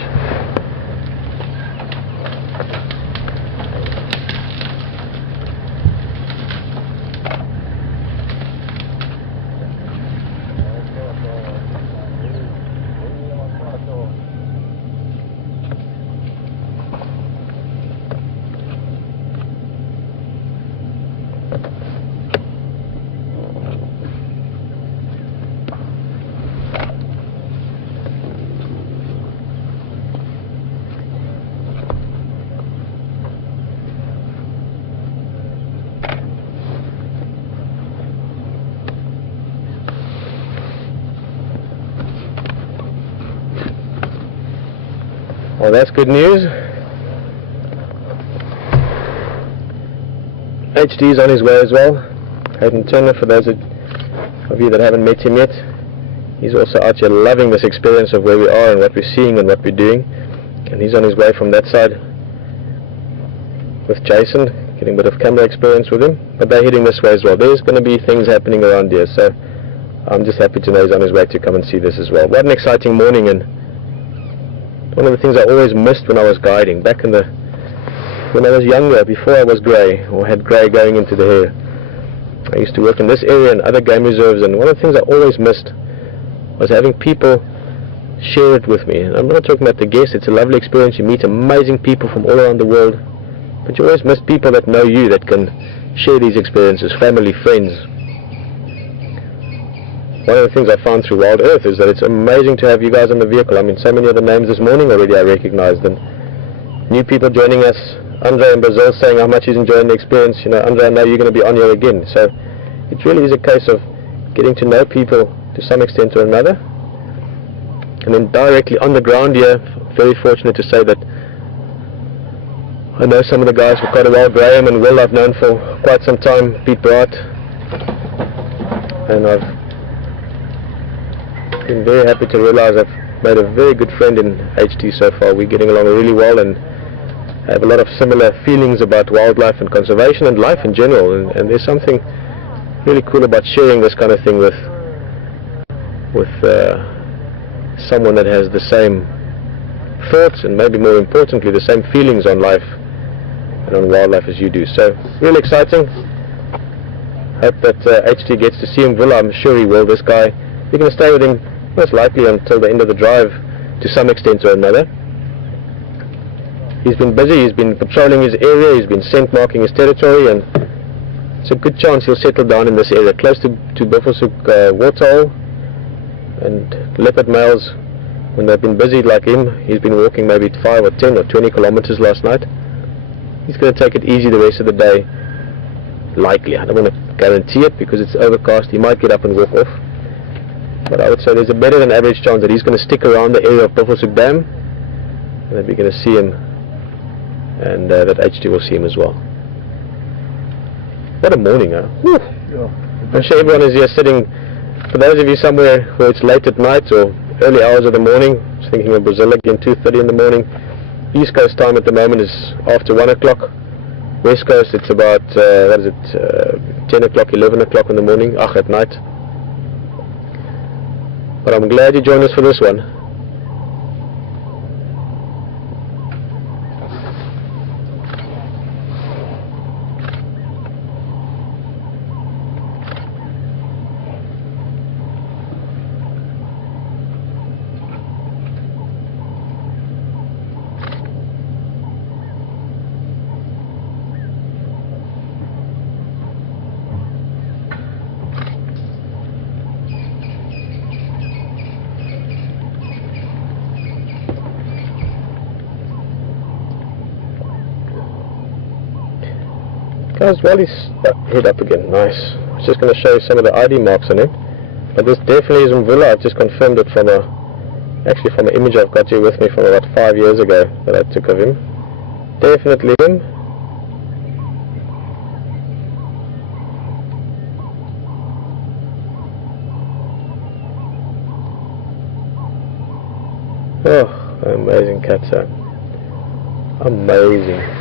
Well, that's good news. HD is on his way as well. Hayden Turner, for those of you that haven't met him yet, he's also out here loving this experience of where we are and what we're seeing and what we're doing. And he's on his way from that side with Jason, getting a bit of camera experience with him. But they're heading this way as well. There's going to be things happening around here, so I'm just happy to know he's on his way to come and see this as well. What an exciting morning, and one of the things I always missed when I was guiding, back in when I was younger, before I was grey, or had grey going into the hair. I used to work in this area and other game reserves, and one of the things I always missed was having people share it with me. And I'm not talking about the guests, it's a lovely experience, you meet amazing people from all around the world, but you always miss people that know you, that can share these experiences, family, friends. One of the things I found through WildEarth is that it's amazing to have you guys on the vehicle. I mean, so many of the names this morning already I recognized, and new people joining us. Andre in Brazil saying how much he's enjoying the experience. You know, Andre, I know you're going to be on here again. So it really is a case of getting to know people to some extent or another. And then directly on the ground here, very fortunate to say that I know some of the guys for quite a while. Graham and Will I've known for quite some time, Pete Bright, and I've been very happy to realize I've made a very good friend in HT so far. We're getting along really well and have a lot of similar feelings about wildlife and conservation and life in general, and there's something really cool about sharing this kind of thing with someone that has the same thoughts and maybe more importantly the same feelings on life and on wildlife as you do. So really exciting. Hope that HT gets to see Mvula. I'm sure he will. This guy, you're going to stay with him most likely until the end of the drive to some extent or another. He's been busy, he's been patrolling his area, he's been scent marking his territory, and it's a good chance he'll settle down in this area close to Buffelshoek waterhole. And leopard males, when they've been busy like him, he's been walking maybe 5 or 10 or 20 kilometers last night. He's going to take it easy the rest of the day, likely. I don't want to guarantee it because it's overcast. He might get up and walk off, but I would say there's a better than average chance that he's going to stick around the area of Buffelshoek Dam, and that we're going to see him, and that HT will see him as well. What a morning, huh? Woo. Yeah. I'm sure everyone is here sitting. For those of you somewhere where it's late at night or early hours of the morning, just thinking of Brazil again, 2:30 in the morning. East Coast time at the moment is after 1 o'clock. West Coast it's about, 10 o'clock, 11 o'clock in the morning, at night. But I'm glad you joined us for this one. Guys, while he's head up again, nice. I was just going to show you some of the ID marks on him. But this definitely is Mvula. I've just confirmed it from from an image I've got here with me from about 5 years ago that I took of him. Definitely him. Oh, amazing cat, sir. Amazing.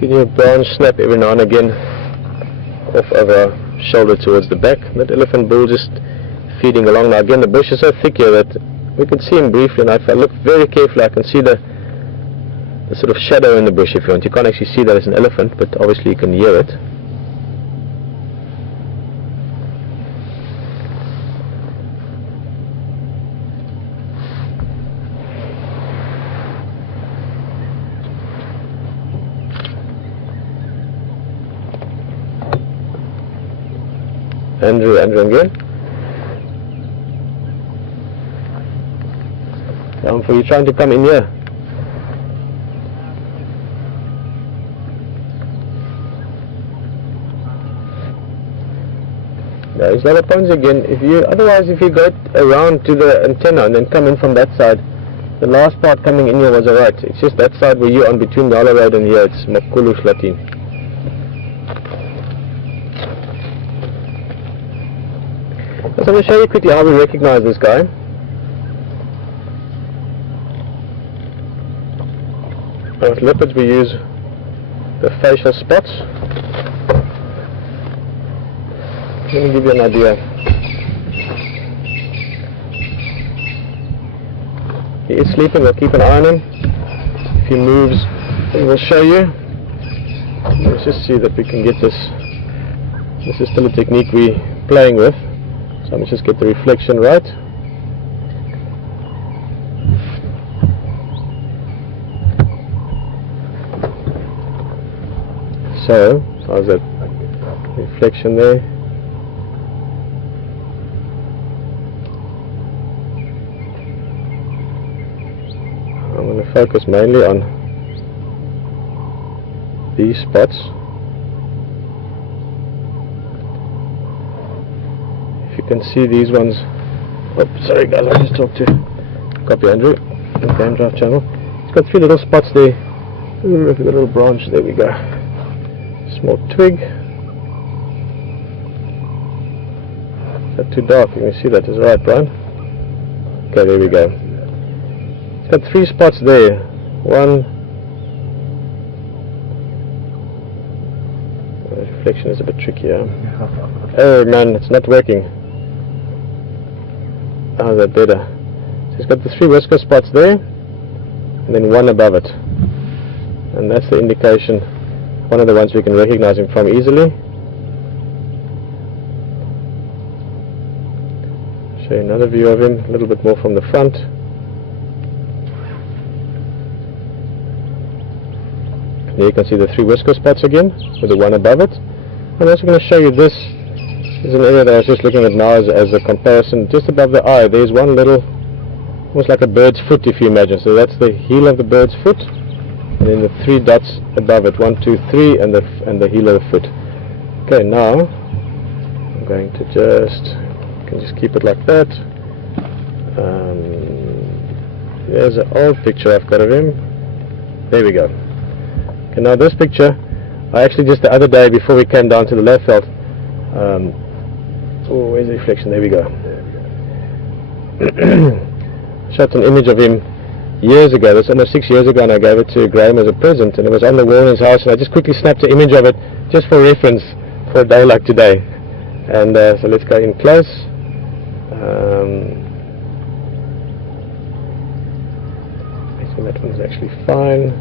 Give you a branch snap every now and again off of a shoulder towards the back. That elephant bull just feeding along. Now again, the bush is so thick here that we can see him briefly, and if I look very carefully I can see the sort of shadow in the bush if you want. You can't actually see that it's an elephant, but obviously you can hear it. Andrew again. Down for you trying to come in here. There's other points again. Otherwise if you go around to the antenna and then come in from that side, the last part coming in here was alright. It's just that side where you're on between the Hollow Road and here, it's Makulu Slatin. So I'm going to show you quickly how we recognize this guy. With leopards we use the facial spots. Let me give you an idea. He is sleeping, we'll keep an eye on him. If he moves, we will show you. Let's just see that we can get this. This is still a technique we're playing with. So let's just get the reflection right. So, how's that reflection there? I'm going to focus mainly on these spots. If you can see these ones, oh sorry guys, I just talked to copy Andrew in the Game Drive channel. It's got 3 little spots there. Ooh, look at the little branch, there we go. Small twig. Is that too dark? You can see that, is right, Brian? Okay, there we go. It's got 3 spots there 1. The reflection is a bit trickier. Oh man, it's not working. How's that better? So it's got the 3 whisker spots there, and then 1 above it. And that's the indication, one of the ones we can recognize him from easily. Show you another view of him, a little bit more from the front. There you can see the 3 whisker spots again, with the 1 above it. I'm also going to show you this. This is an area that I was just looking at now as a comparison. Just above the eye, there's one little, almost like a bird's foot if you imagine. So that's the heel of the bird's foot, and then the 3 dots above it, 1, 2, 3, and the heel of the foot. Okay, now I'm going to just keep it like that. There's an old picture I've got of him. There we go. Okay, now this picture, I actually just the other day before we came down to the Lowveld, oh, where's the reflection? There we go. Shot an image of him years ago. That's almost 6 years ago, and I gave it to Graham as a present, and it was on the wall in his house, and I just quickly snapped an image of it just for reference for a day like today. And so let's go in close. I think that one's actually fine.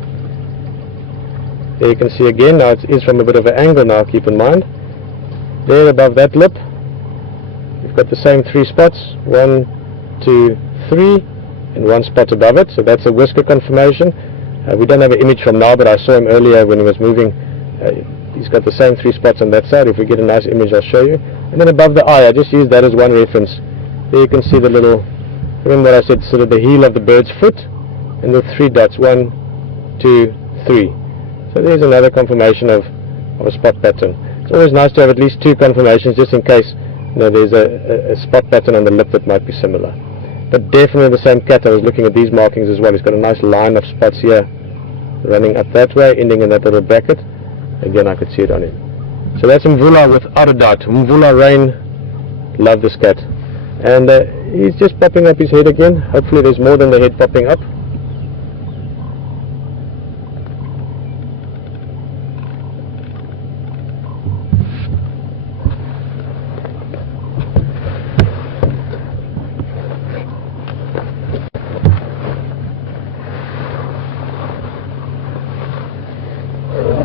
There you can see again, now it is from a bit of an angle now, keep in mind. There above that lip, you've got the same 3 spots, 1, 2, 3, and 1 spot above it, so that's a whisker confirmation. We don't have an image from now, but I saw him earlier when he was moving. He's got the same 3 spots on that side. If we get a nice image, I'll show you. And then above the eye, I just used that as one reference. There you can see the little, remember what I said, sort of the heel of the bird's foot, and the 3 dots, 1, 2, 3. So there's another confirmation of a spot pattern. It's always nice to have at least 2 confirmations, just in case there's a spot pattern on the lip that might be similar. But definitely the same cat. I was looking at these markings as well. He's got a nice line of spots here, running up that way, ending in that little bracket. Again, I could see it on him. So that's Mvula without a doubt. Mvula Rain, love this cat. And he's just popping up his head again. Hopefully there's more than the head popping up.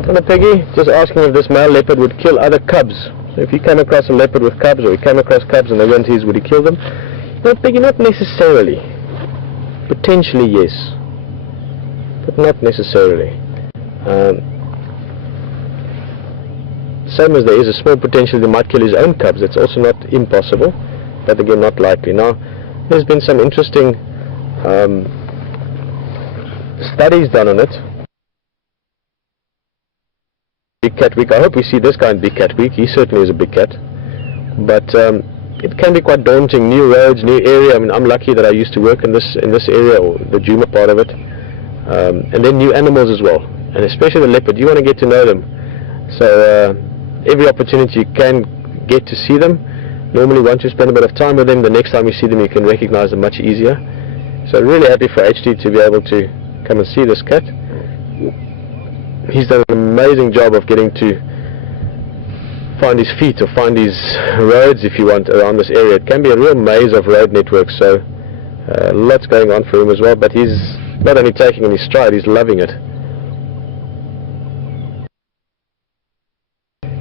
And a Peggy, just asking if this male leopard would kill other cubs. So if he came across a leopard with cubs, or he came across cubs and they weren't his, would he kill them? No, Peggy, not necessarily. Potentially, yes. But not necessarily. Same as there is a small potential he might kill his own cubs. That's also not impossible, but again, not likely. Now, there's been some interesting studies done on it. Big Cat Week. I hope we see this guy in Big Cat Week. He certainly is a big cat. But it can be quite daunting. New roads, new area. I mean, I'm lucky that I used to work in this area, or the Juma part of it. And then new animals as well. And especially the leopard. You want to get to know them. So every opportunity you can get to see them. Normally once you spend a bit of time with them, the next time you see them you can recognize them much easier. So really happy for HT to be able to come and see this cat. He's done an amazing job of getting to find his feet, or find his roads, if you want, around this area. It can be a real maze of road networks, so lots going on for him as well, but he's not only taking in his stride, he's loving it.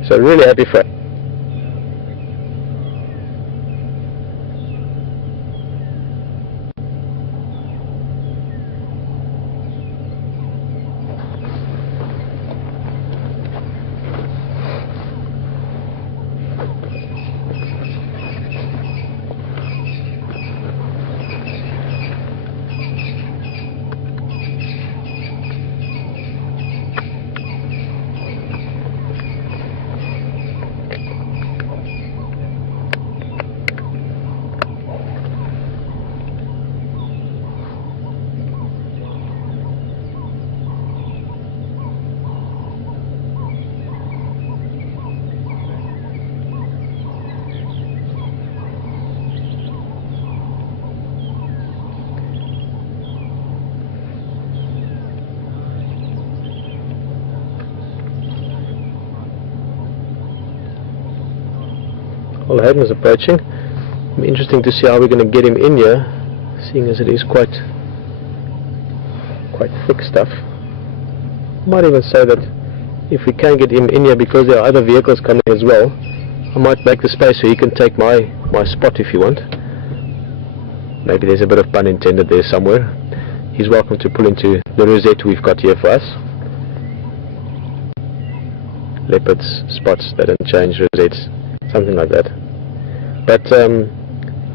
So really happy for him. Well, Hayden is approaching. Interesting to see how we're going to get him in here, seeing as it is quite thick stuff. Might even say that if we can get him in here, because there are other vehicles coming as well, I might make the space so he can take my spot if you want. Maybe there's a bit of pun intended there somewhere. He's welcome to pull into the rosette we've got here for us. Leopards, spots, they don't change, rosettes, something like that. But I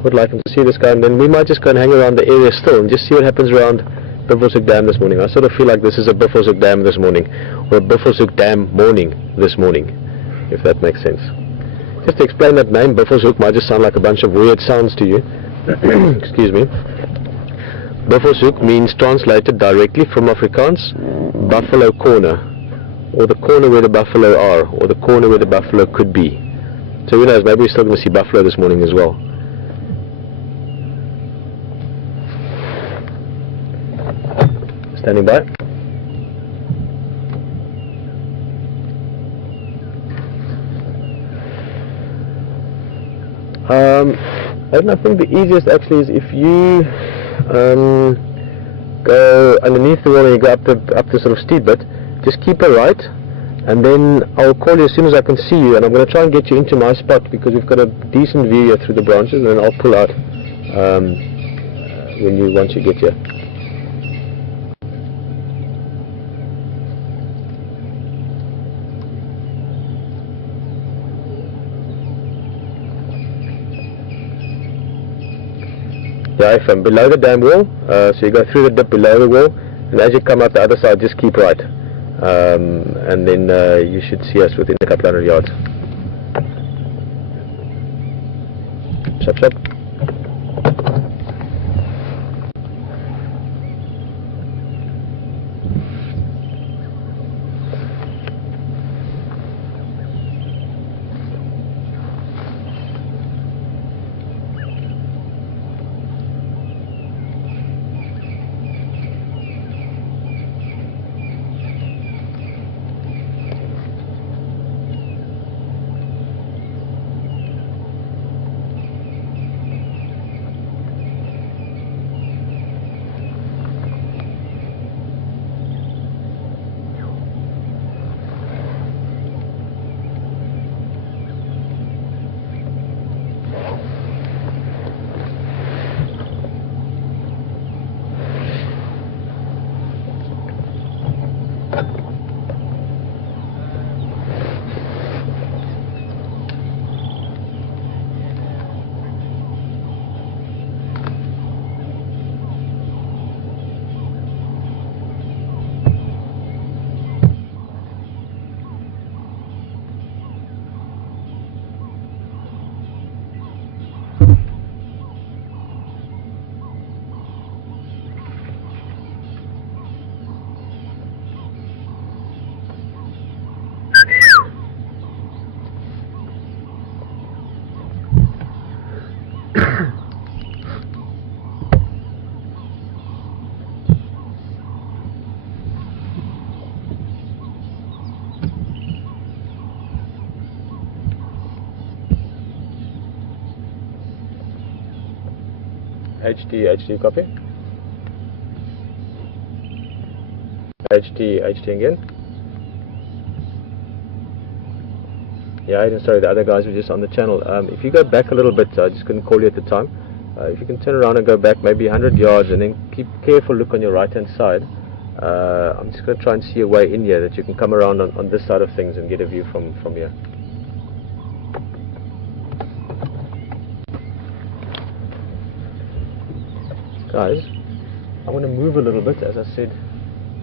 would like him to see this guy, and then we might just go and hang around the area still and just see what happens around Buffelshoek Dam this morning. I sort of feel like this is a Buffelshoek Dam this morning, or a Buffelshoek Dam morning this morning, if that makes sense. Just to explain that name, Buffelshoek might just sound like a bunch of weird sounds to you. Excuse me. Buffelshoek means, translated directly from Afrikaans, buffalo corner, or the corner where the buffalo are, or the corner where the buffalo could be. So who knows, maybe we're still going to see buffalo this morning as well. Standing by. And I think the easiest actually is if you go underneath the wall and you go up the sort of steep bit, just keep a right, and then I'll call you as soon as I can see you, and I'm going to try and get you into my spot because we've got a decent view here through the branches, and then I'll pull out once you get here. Yeah, from below the dam wall, so you go through the dip below the wall, and as you come out the other side, just keep right, and then you should see us within a couple hundred yards. Shop, shop. HD copy. HD again. Yeah, sorry, the other guys were just on the channel. If you go back a little bit, I just couldn't call you at the time. If you can turn around and go back maybe 100 yards and then keep careful look on your right hand side. I'm just going to try and see a way in here that you can come around on this side of things and get a view from here. Guys, I want to move a little bit. As I said,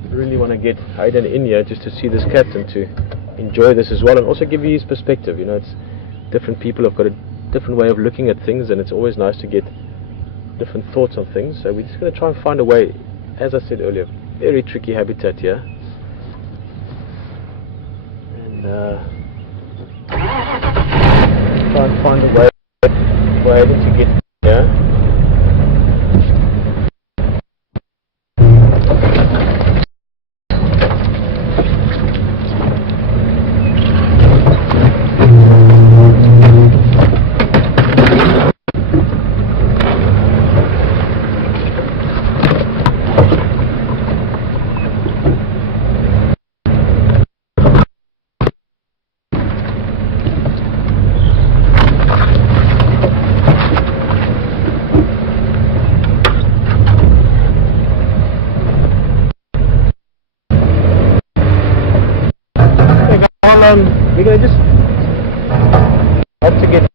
I really want to get Hayden in here just to see this captain, to enjoy this as well, and also give you his perspective. You know, it's different people have got a different way of looking at things, and it's always nice to get different thoughts on things. So we're just going to try and find a way. As I said earlier, very tricky habitat here, and try and find a way to get here. Hope to get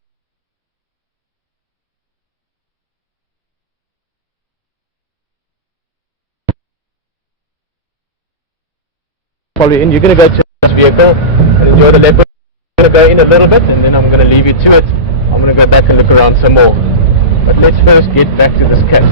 follow in. You're going to go to this vehicle and enjoy the leopard. I'm going to go in a little bit and then I'm going to leave you to it. I'm going to go back and look around some more. But let's first get back to this case.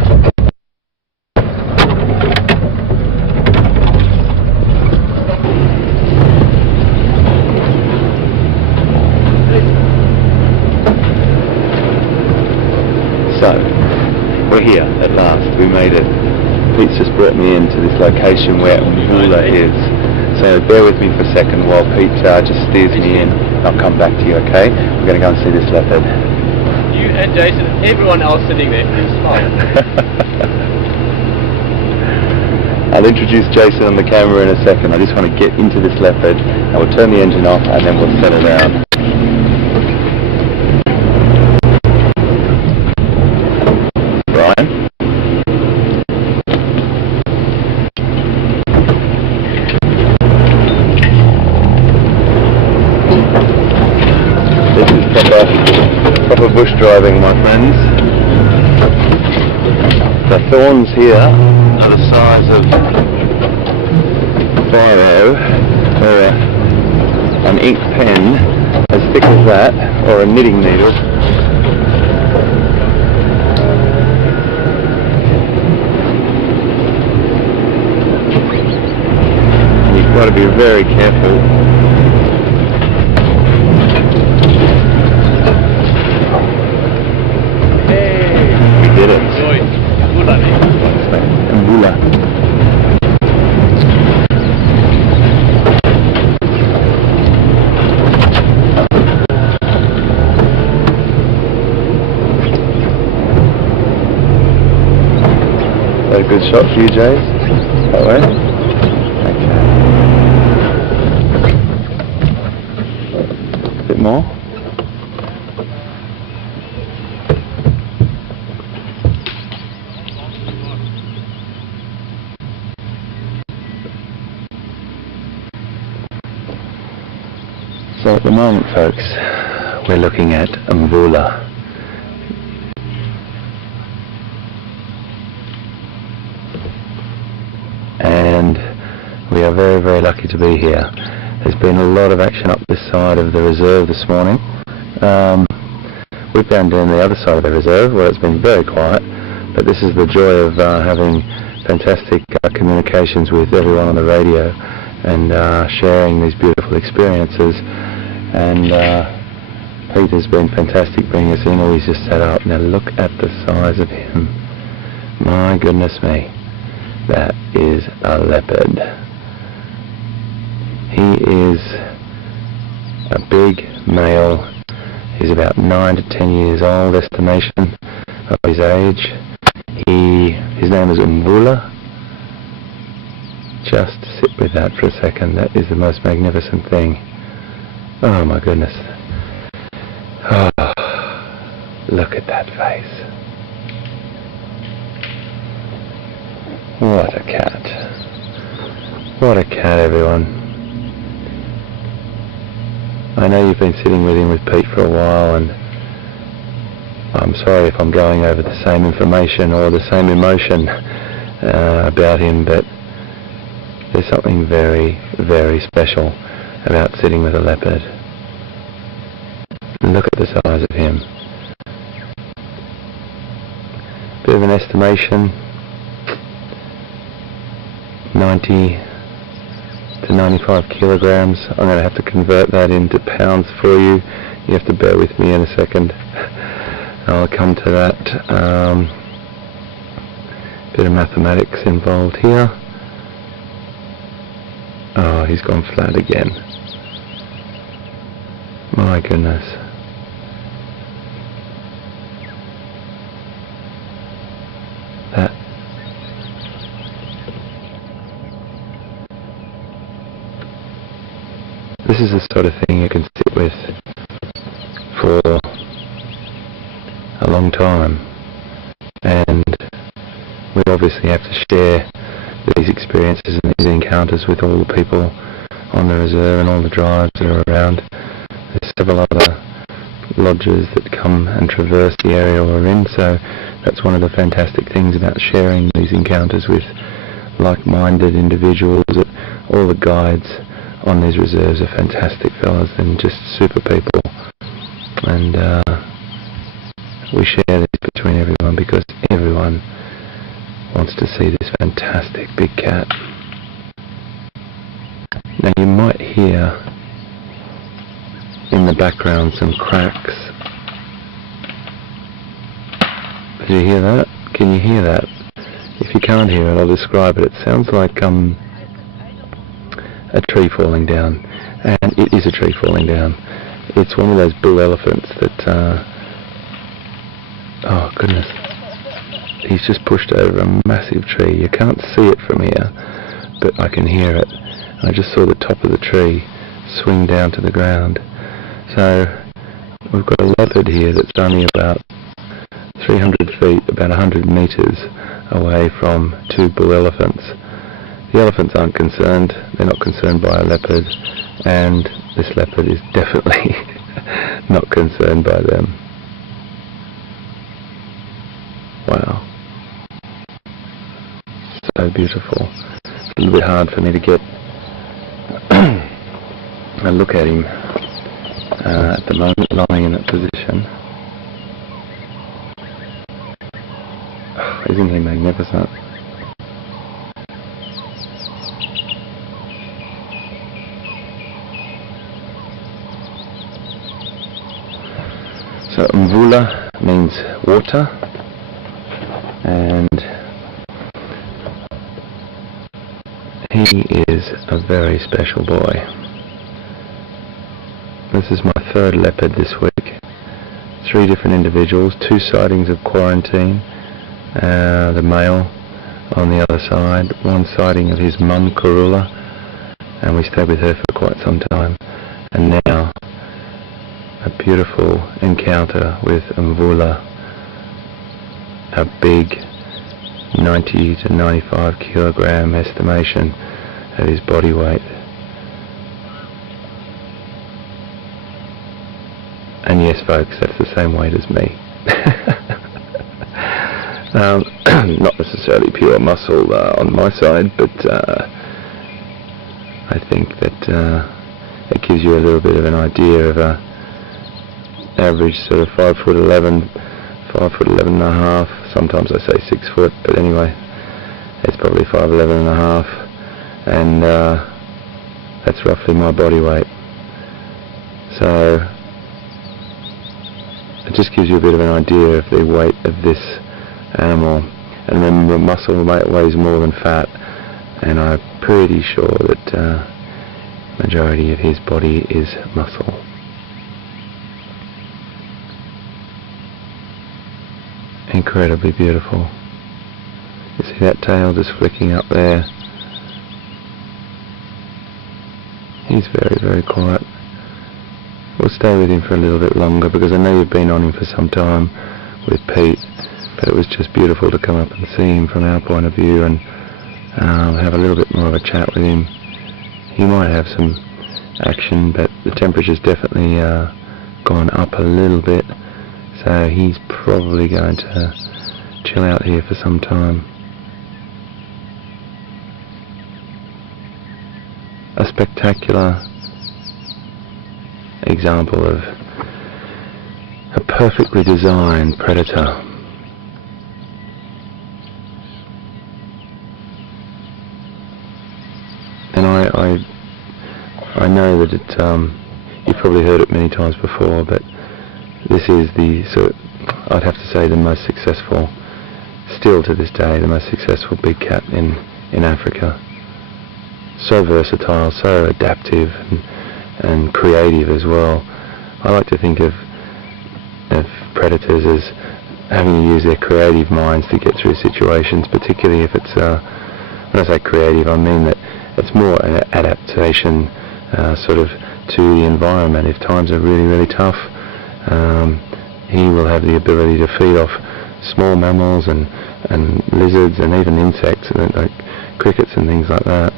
So, we're here at last. We made it. Pete's just brought me into this location where Mvula is. So bear with me for a second while Pete just steers me in. I'll come back to you, okay? We're going to go and see this leopard. You and Jason and everyone else sitting there, smile. I'll introduce Jason on the camera in a second. I just want to get into this leopard. I will turn the engine off and then we'll settle down. Brian? This is proper bush driving, my friends. The thorns here are the size of biro, or an ink pen as thick as that, or a knitting needle. And you've got to be very careful. Did it. Mvula. That a good shot for you, Jay? That way? Okay. A bit more? So at the moment, folks, we're looking at Mvula. And we are very, very lucky to be here. There's been a lot of action up this side of the reserve this morning. We've gone down the other side of the reserve where it's been very quiet, but this is the joy of having fantastic communications with everyone on the radio and sharing these beautiful experiences. And Pete has been fantastic bringing us in. All he's just set up. Now look at the size of him. My goodness me. That is a leopard. He is a big male. He's about 9 to 10 years old, estimation of his age. His name is Mvula. Just sit with that for a second. That is the most magnificent thing. Oh my goodness. Oh, look at that face. What a cat. What a cat, everyone. I know you've been sitting with him with Pete for a while, and I'm sorry if I'm going over the same information or the same emotion about him, but there's something very, very special about sitting with a leopard. Look at the size of him. Bit of an estimation, 90 to 95 kilograms. I'm going to have to convert that into pounds for you. You have to bear with me in a second. I'll come to that. Bit of mathematics involved here. Oh, he's gone flat again. My goodness. That. This is the sort of thing you can sit with for a long time, and we obviously have to share these experiences and these encounters with all the people on the reserve and all the drives that are around. There's several other lodges that come and traverse the area we're in, so that's one of the fantastic things about sharing these encounters with like-minded individuals. All the guides on these reserves are fantastic fellas and just super people, and we share this between everyone because everyone wants to see this fantastic big cat. Now you might hear in the background some cracks. Did you hear that? Can you hear that? If you can't hear it, I'll describe it. It sounds like a tree falling down, and it is a tree falling down. It's one of those bull elephants that, oh goodness, he's just pushed over a massive tree. You can't see it from here, but I can hear it. I just saw the top of the tree swing down to the ground. So we've got a leopard here that's only about 300 feet, about 100 meters away from two bull elephants. The elephants aren't concerned, they're not concerned by a leopard, and this leopard is definitely not concerned by them. Wow. So beautiful. It's a little bit hard for me to get a look at him at the moment, lying in that position. Oh, isn't he magnificent? So Mvula means water, and he is a very special boy. This is my third leopard this week. 3 different individuals, 2 sightings of quarantine, the male on the other side, 1 sighting of his mum Kurula, and we stayed with her for quite some time, and now a beautiful encounter with Mvula, a big 90 to 95 kilogram estimation of his body weight. And yes folks, that's the same weight as me. Not necessarily pure muscle on my side, but I think that it gives you a little bit of an idea of a average sort of 5'11", 5'11 and a half, sometimes I say 6 foot, but anyway, it's probably 5'11 and a half, and that's roughly my body weight. So it just gives you a bit of an idea of the weight of this animal, and then the muscle weighs more than fat, and I'm pretty sure that majority of his body is muscle. Incredibly beautiful. You see that tail just flicking up there. He's very, very quiet. We'll stay with him for a little bit longer because I know you've been on him for some time with Pete, but it was just beautiful to come up and see him from our point of view and have a little bit more of a chat with him. He might have some action, but the temperature's definitely gone up a little bit, so he's probably going to chill out here for some time. A spectacular example of a perfectly designed predator. And I know that it, you've probably heard it many times before, but this is the, so I'd have to say, the most successful, still to this day, the most successful big cat in Africa. So versatile, so adaptive, and creative as well. I like to think of predators as having to use their creative minds to get through situations, particularly if it's, when I say creative, I mean that it's more an adaptation sort of to the environment. If times are really, really tough, he will have the ability to feed off small mammals and lizards and even insects, like crickets and things like that,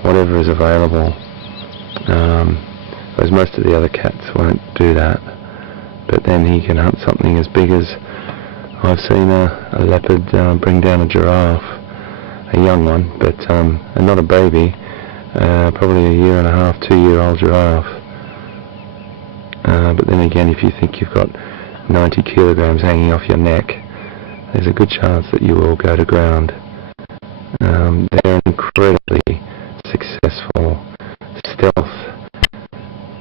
whatever is available. whereas most of the other cats won't do that. But then he can hunt something as big as I've seen a leopard bring down a giraffe, a young one, but and not a baby, probably a 1.5 to 2-year-old giraffe. But then again, if you think you've got 90 kilograms hanging off your neck, there's a good chance that you will go to ground. They're incredibly successful.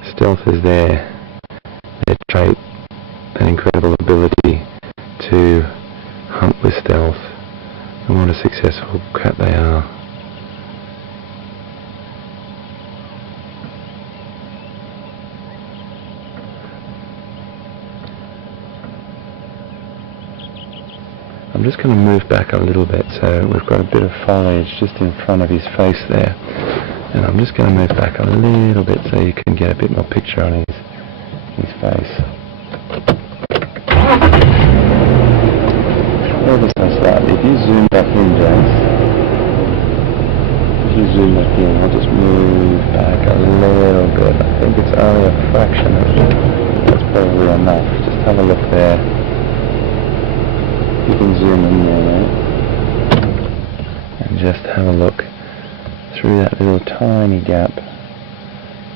Stealth is their trait, an incredible ability to hunt with stealth, and what a successful cat they are. I'm just going to move back a little bit, so we've got a bit of foliage just in front of his face there, and I'm just going to move back a little bit so you can get a bit more picture on his face. Ever so slightly. If you zoom back in, James, if you zoom back in, I'll just move back a little bit. I think it's only a fraction of it. That's probably enough. Just have a look there. You can zoom in there, right? And just have a look through that little tiny gap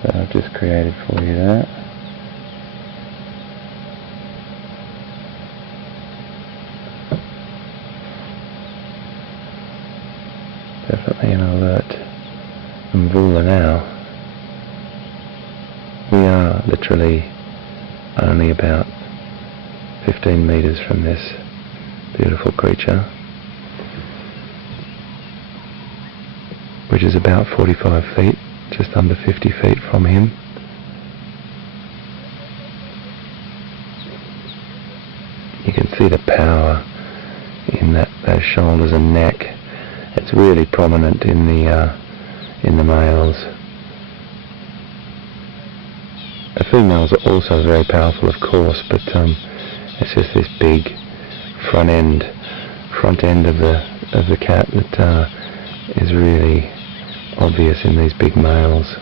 that I've just created for you there. Definitely an alert Mvula now. We are literally only about 15 meters from this beautiful creature, which is about 45 feet, just under 50 feet from him. You can see the power in those shoulders and neck. It's really prominent in the males. The females are also very powerful, of course, but it's just this big front end of the cat that is really obvious in these big males.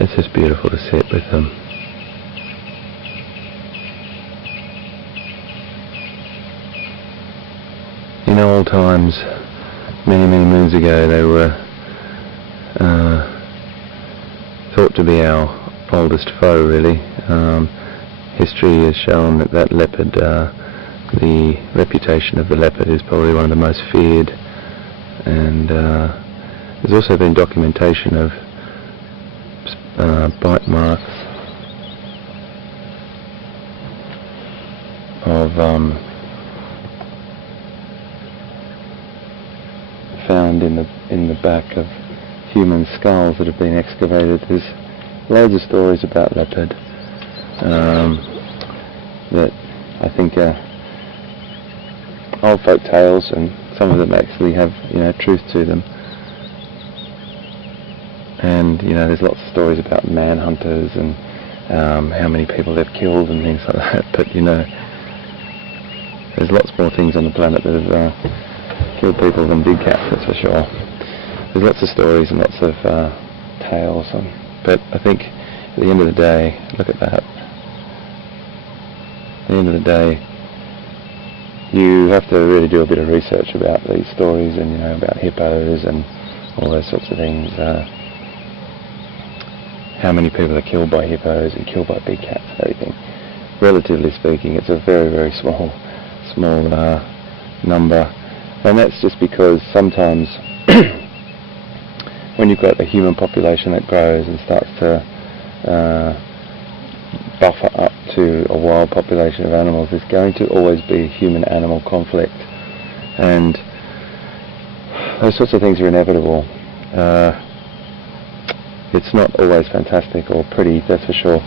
It's just beautiful to sit with them. In old times, many moons ago, they were thought to be our oldest foe, really. History has shown that leopard, the reputation of the leopard is probably one of the most feared, and there's also been documentation of bite marks of found in the back of human skulls that have been excavated. There's loads of stories about leopard that I think are old folk tales, and some of them actually have, truth to them. And there's lots of stories about manhunters and how many people they've killed and things like that. But there's lots more things on the planet that have killed people than big cats, that's for sure. there's lots of stories and lots of tales, but I think at the end of the day, look at that. At the end of the day, you have to really do a bit of research about these stories, and about hippos and all those sorts of things. How many people are killed by hippos and killed by big cats and everything. Relatively speaking, it's a very, very small number, and that's just because sometimes when you've got a human population that grows and starts to buffer up to a wild population of animals, there's going to always be human-animal conflict, and those sorts of things are inevitable. It's not always fantastic or pretty, that's for sure,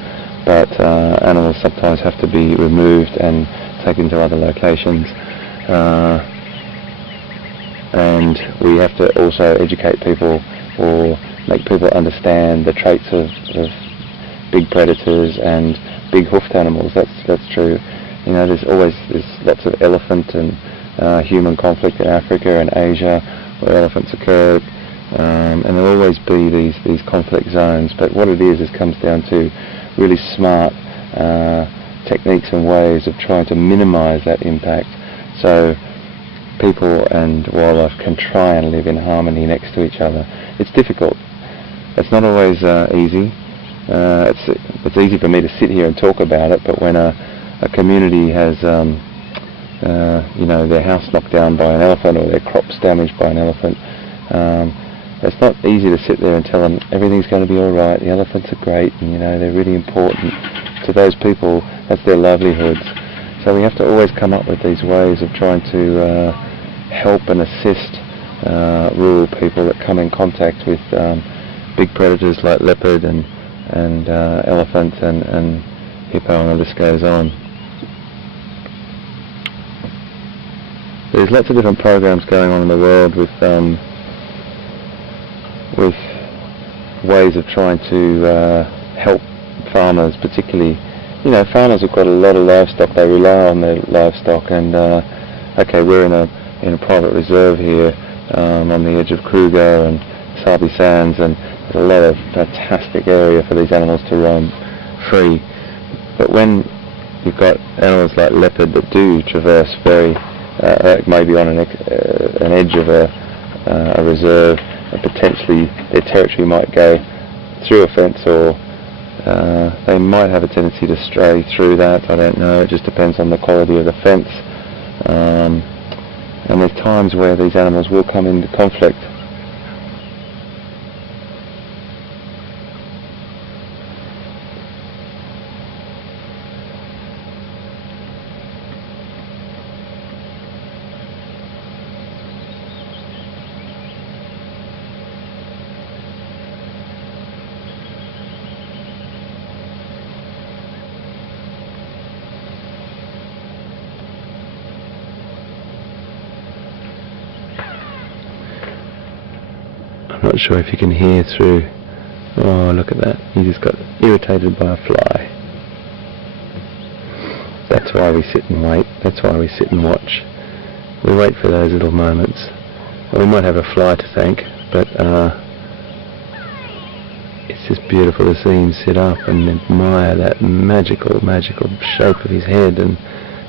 but animals sometimes have to be removed and taken to other locations, and we have to also educate people or make people understand the traits of big predators and big hoofed animals. That's true. There's lots of elephant and human conflict in Africa and Asia where elephants occurred, and there'll always be these conflict zones. But what it is comes down to really smart techniques and ways of trying to minimize that impact, so people and wildlife can try and live in harmony next to each other. It's difficult. It's not always easy. It's easy for me to sit here and talk about it, but when a community has their house knocked down by an elephant or their crops damaged by an elephant, it's not easy to sit there and tell them everything's going to be all right, the elephants are great, and they're really important to those people. That's their livelihoods. So we have to always come up with these ways of trying to help and assist rural people that come in contact with big predators like leopard and elephant and hippo, and the list goes on. There's lots of different programs going on in the world with ways of trying to help farmers, particularly farmers who've got a lot of livestock. They rely on their livestock, and okay, we're in a private reserve here on the edge of Kruger and Sabi Sands, and there's a lot of fantastic area for these animals to roam free. But when you've got animals like leopard that do traverse very maybe on an edge of a reserve, and potentially their territory might go through a fence, or they might have a tendency to stray through that. I don't know, it just depends on the quality of the fence, and there's times where these animals will come into conflict. I'm not sure if you can hear through. Oh, look at that. He just got irritated by a fly. That's why we sit and wait. That's why we sit and watch. We wait for those little moments. We might have a fly to thank, but it's just beautiful to see him sit up and admire that magical shape of his head and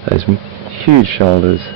those huge shoulders.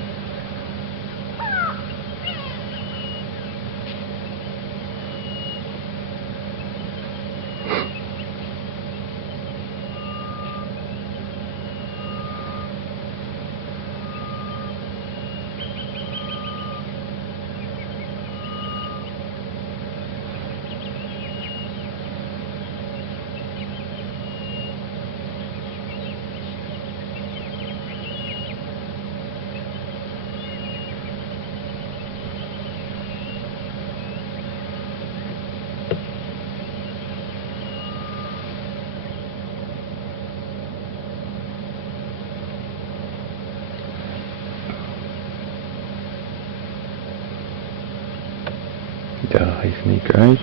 Oh, isn't he great?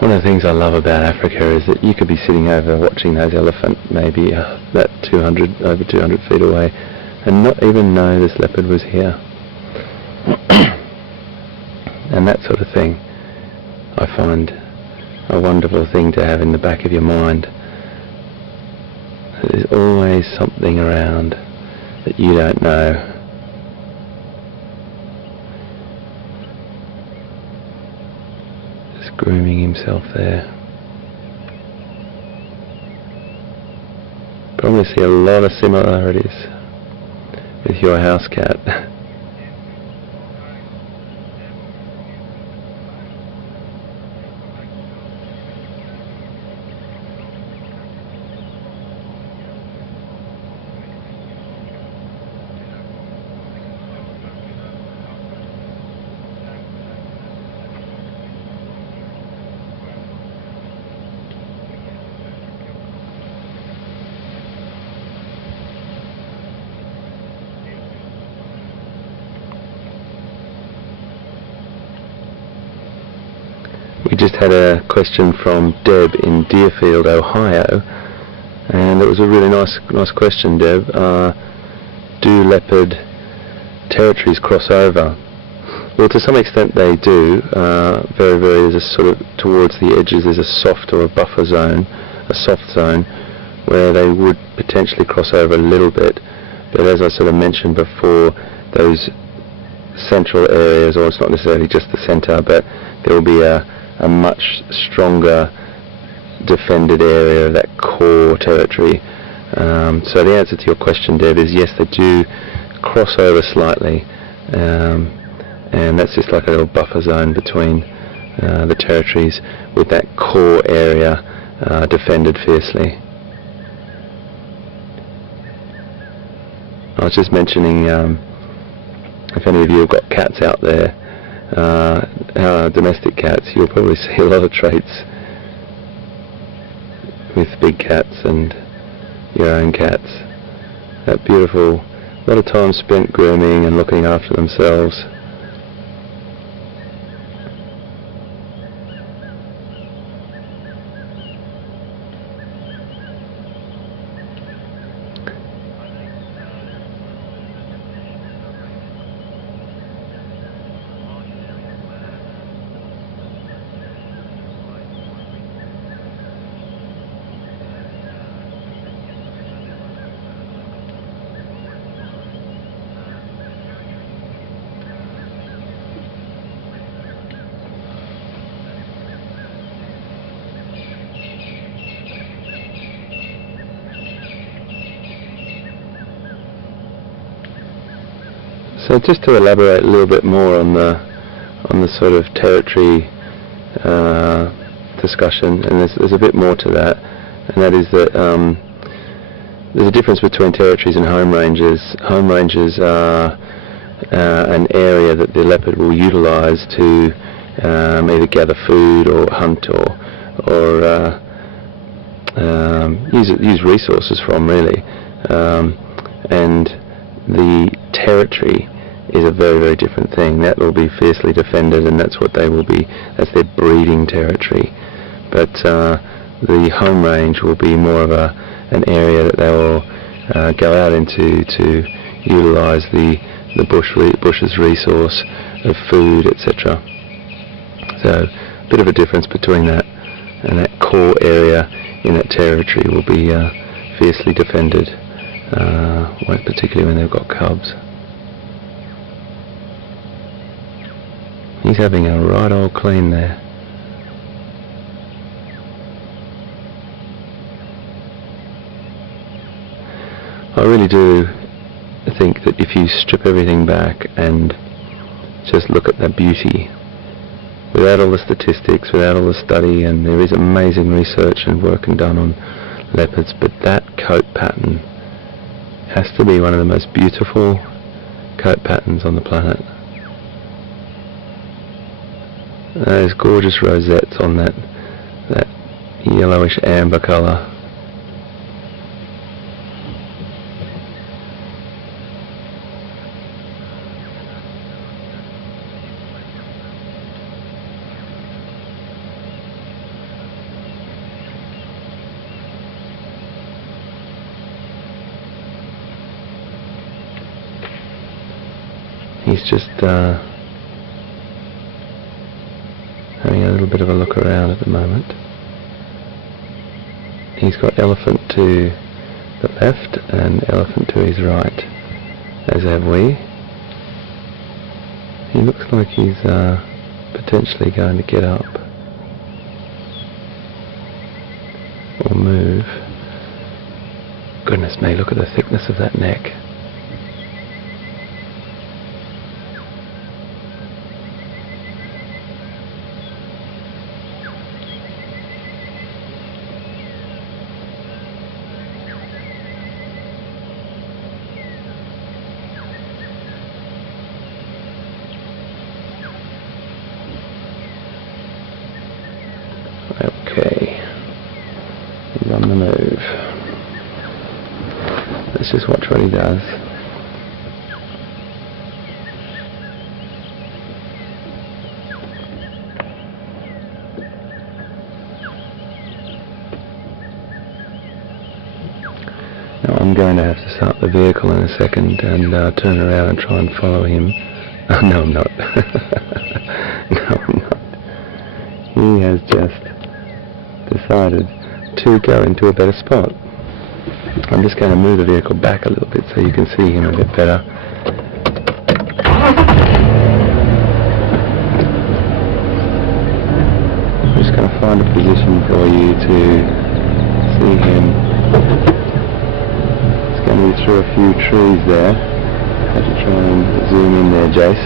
One of of the things I love about Africa is that you could be sitting over watching those elephant maybe that over 200 feet away and not even know this leopard was here. And that sort of thing I find a wonderful thing to have in the back of your mind. There's always something around that you don't know. Just grooming himself there. Probably see a lot of similarities with your house cat. We just had a question from Deb in Deerfield, Ohio, and it was a really nice question, Deb. Do leopard territories cross over? Well, to some extent they do. Very, there's a sort of, towards the edges there's a soft or a buffer zone, a soft zone, where they would potentially cross over a little bit. But as I sort of mentioned before, those central areas, or it's not necessarily just the centre, but there will be a much stronger defended area of that core territory. So the answer to your question, Deb, is yes, they do cross over slightly, and that's just like a little buffer zone between the territories, with that core area defended fiercely. I was just mentioning, if any of you have got cats out there, domestic cats, you'll probably see a lot of traits with big cats and your own cats. That beautiful, a lot of time spent grooming and looking after themselves. So just to elaborate a little bit more on the sort of territory discussion, and there's a bit more to that, and that is that there's a difference between territories and home ranges. Home ranges are an area that the leopard will utilise to either gather food or hunt or use resources from, really, and the territory is a very, very different thing. That will be fiercely defended, and that's what they will be. That's their breeding territory. But the home range will be more of an area that they will go out into to utilise the bush's resource of food, etc. So a bit of a difference between that, and that core area in that territory will be fiercely defended, particularly when they've got cubs. He's having a right old clean there. I really do think that if you strip everything back and just look at the beauty, without all the statistics, without all the study, and there is amazing research and work done on leopards, but that coat pattern has to be one of the most beautiful coat patterns on the planet. Those gorgeous rosettes on that yellowish amber colour. He's just having a little bit of a look around at the moment. He's got elephant to the left and elephant to his right, as have we. He looks like he's potentially going to get up or move. Goodness me, look at the thickness of that neck. Okay, he's on the move. Let's just watch what he does. Now I'm going to have to start the vehicle in a second and turn around and try and follow him. Oh, no, I'm not. No, I'm not. He has just decided to go into a better spot. I'm just going to move the vehicle back a little bit so you can see him a bit better. I'm just going to find a position for you to see him. It's going to be through a few trees there. I have to try and zoom in there, Jace.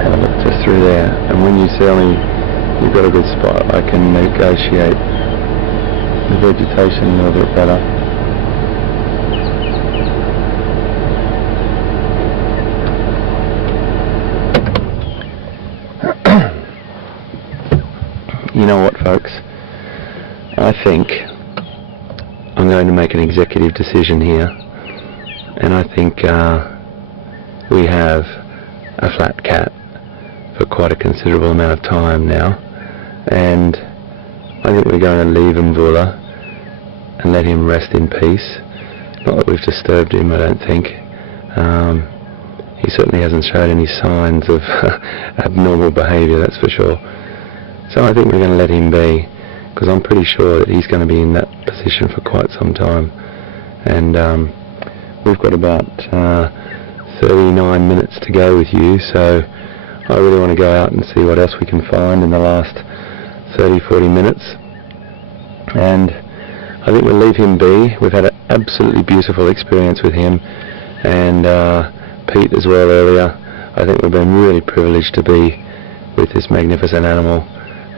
Have a look just through there, and when you tell me you've got a good spot, I can negotiate the vegetation a little bit better. You know what, folks? I think I'm going to make an executive decision here, and I think we have a flat cat for quite a considerable amount of time now, and I think we're going to leave Mvula and let him rest in peace. Not that we've disturbed him, I don't think. He certainly hasn't showed any signs of abnormal behaviour, that's for sure. So I think we're going to let him be, because I'm pretty sure that he's going to be in that position for quite some time. And we've got about 39 minutes to go with you, so I really want to go out and see what else we can find in the last 30-40 minutes. And I think we'll leave him be. We've had an absolutely beautiful experience with him, and Pete as well earlier. I think we've been really privileged to be with this magnificent animal,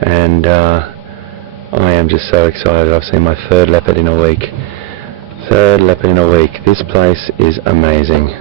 and I am just so excited. I've seen my third leopard in a week. This place is amazing.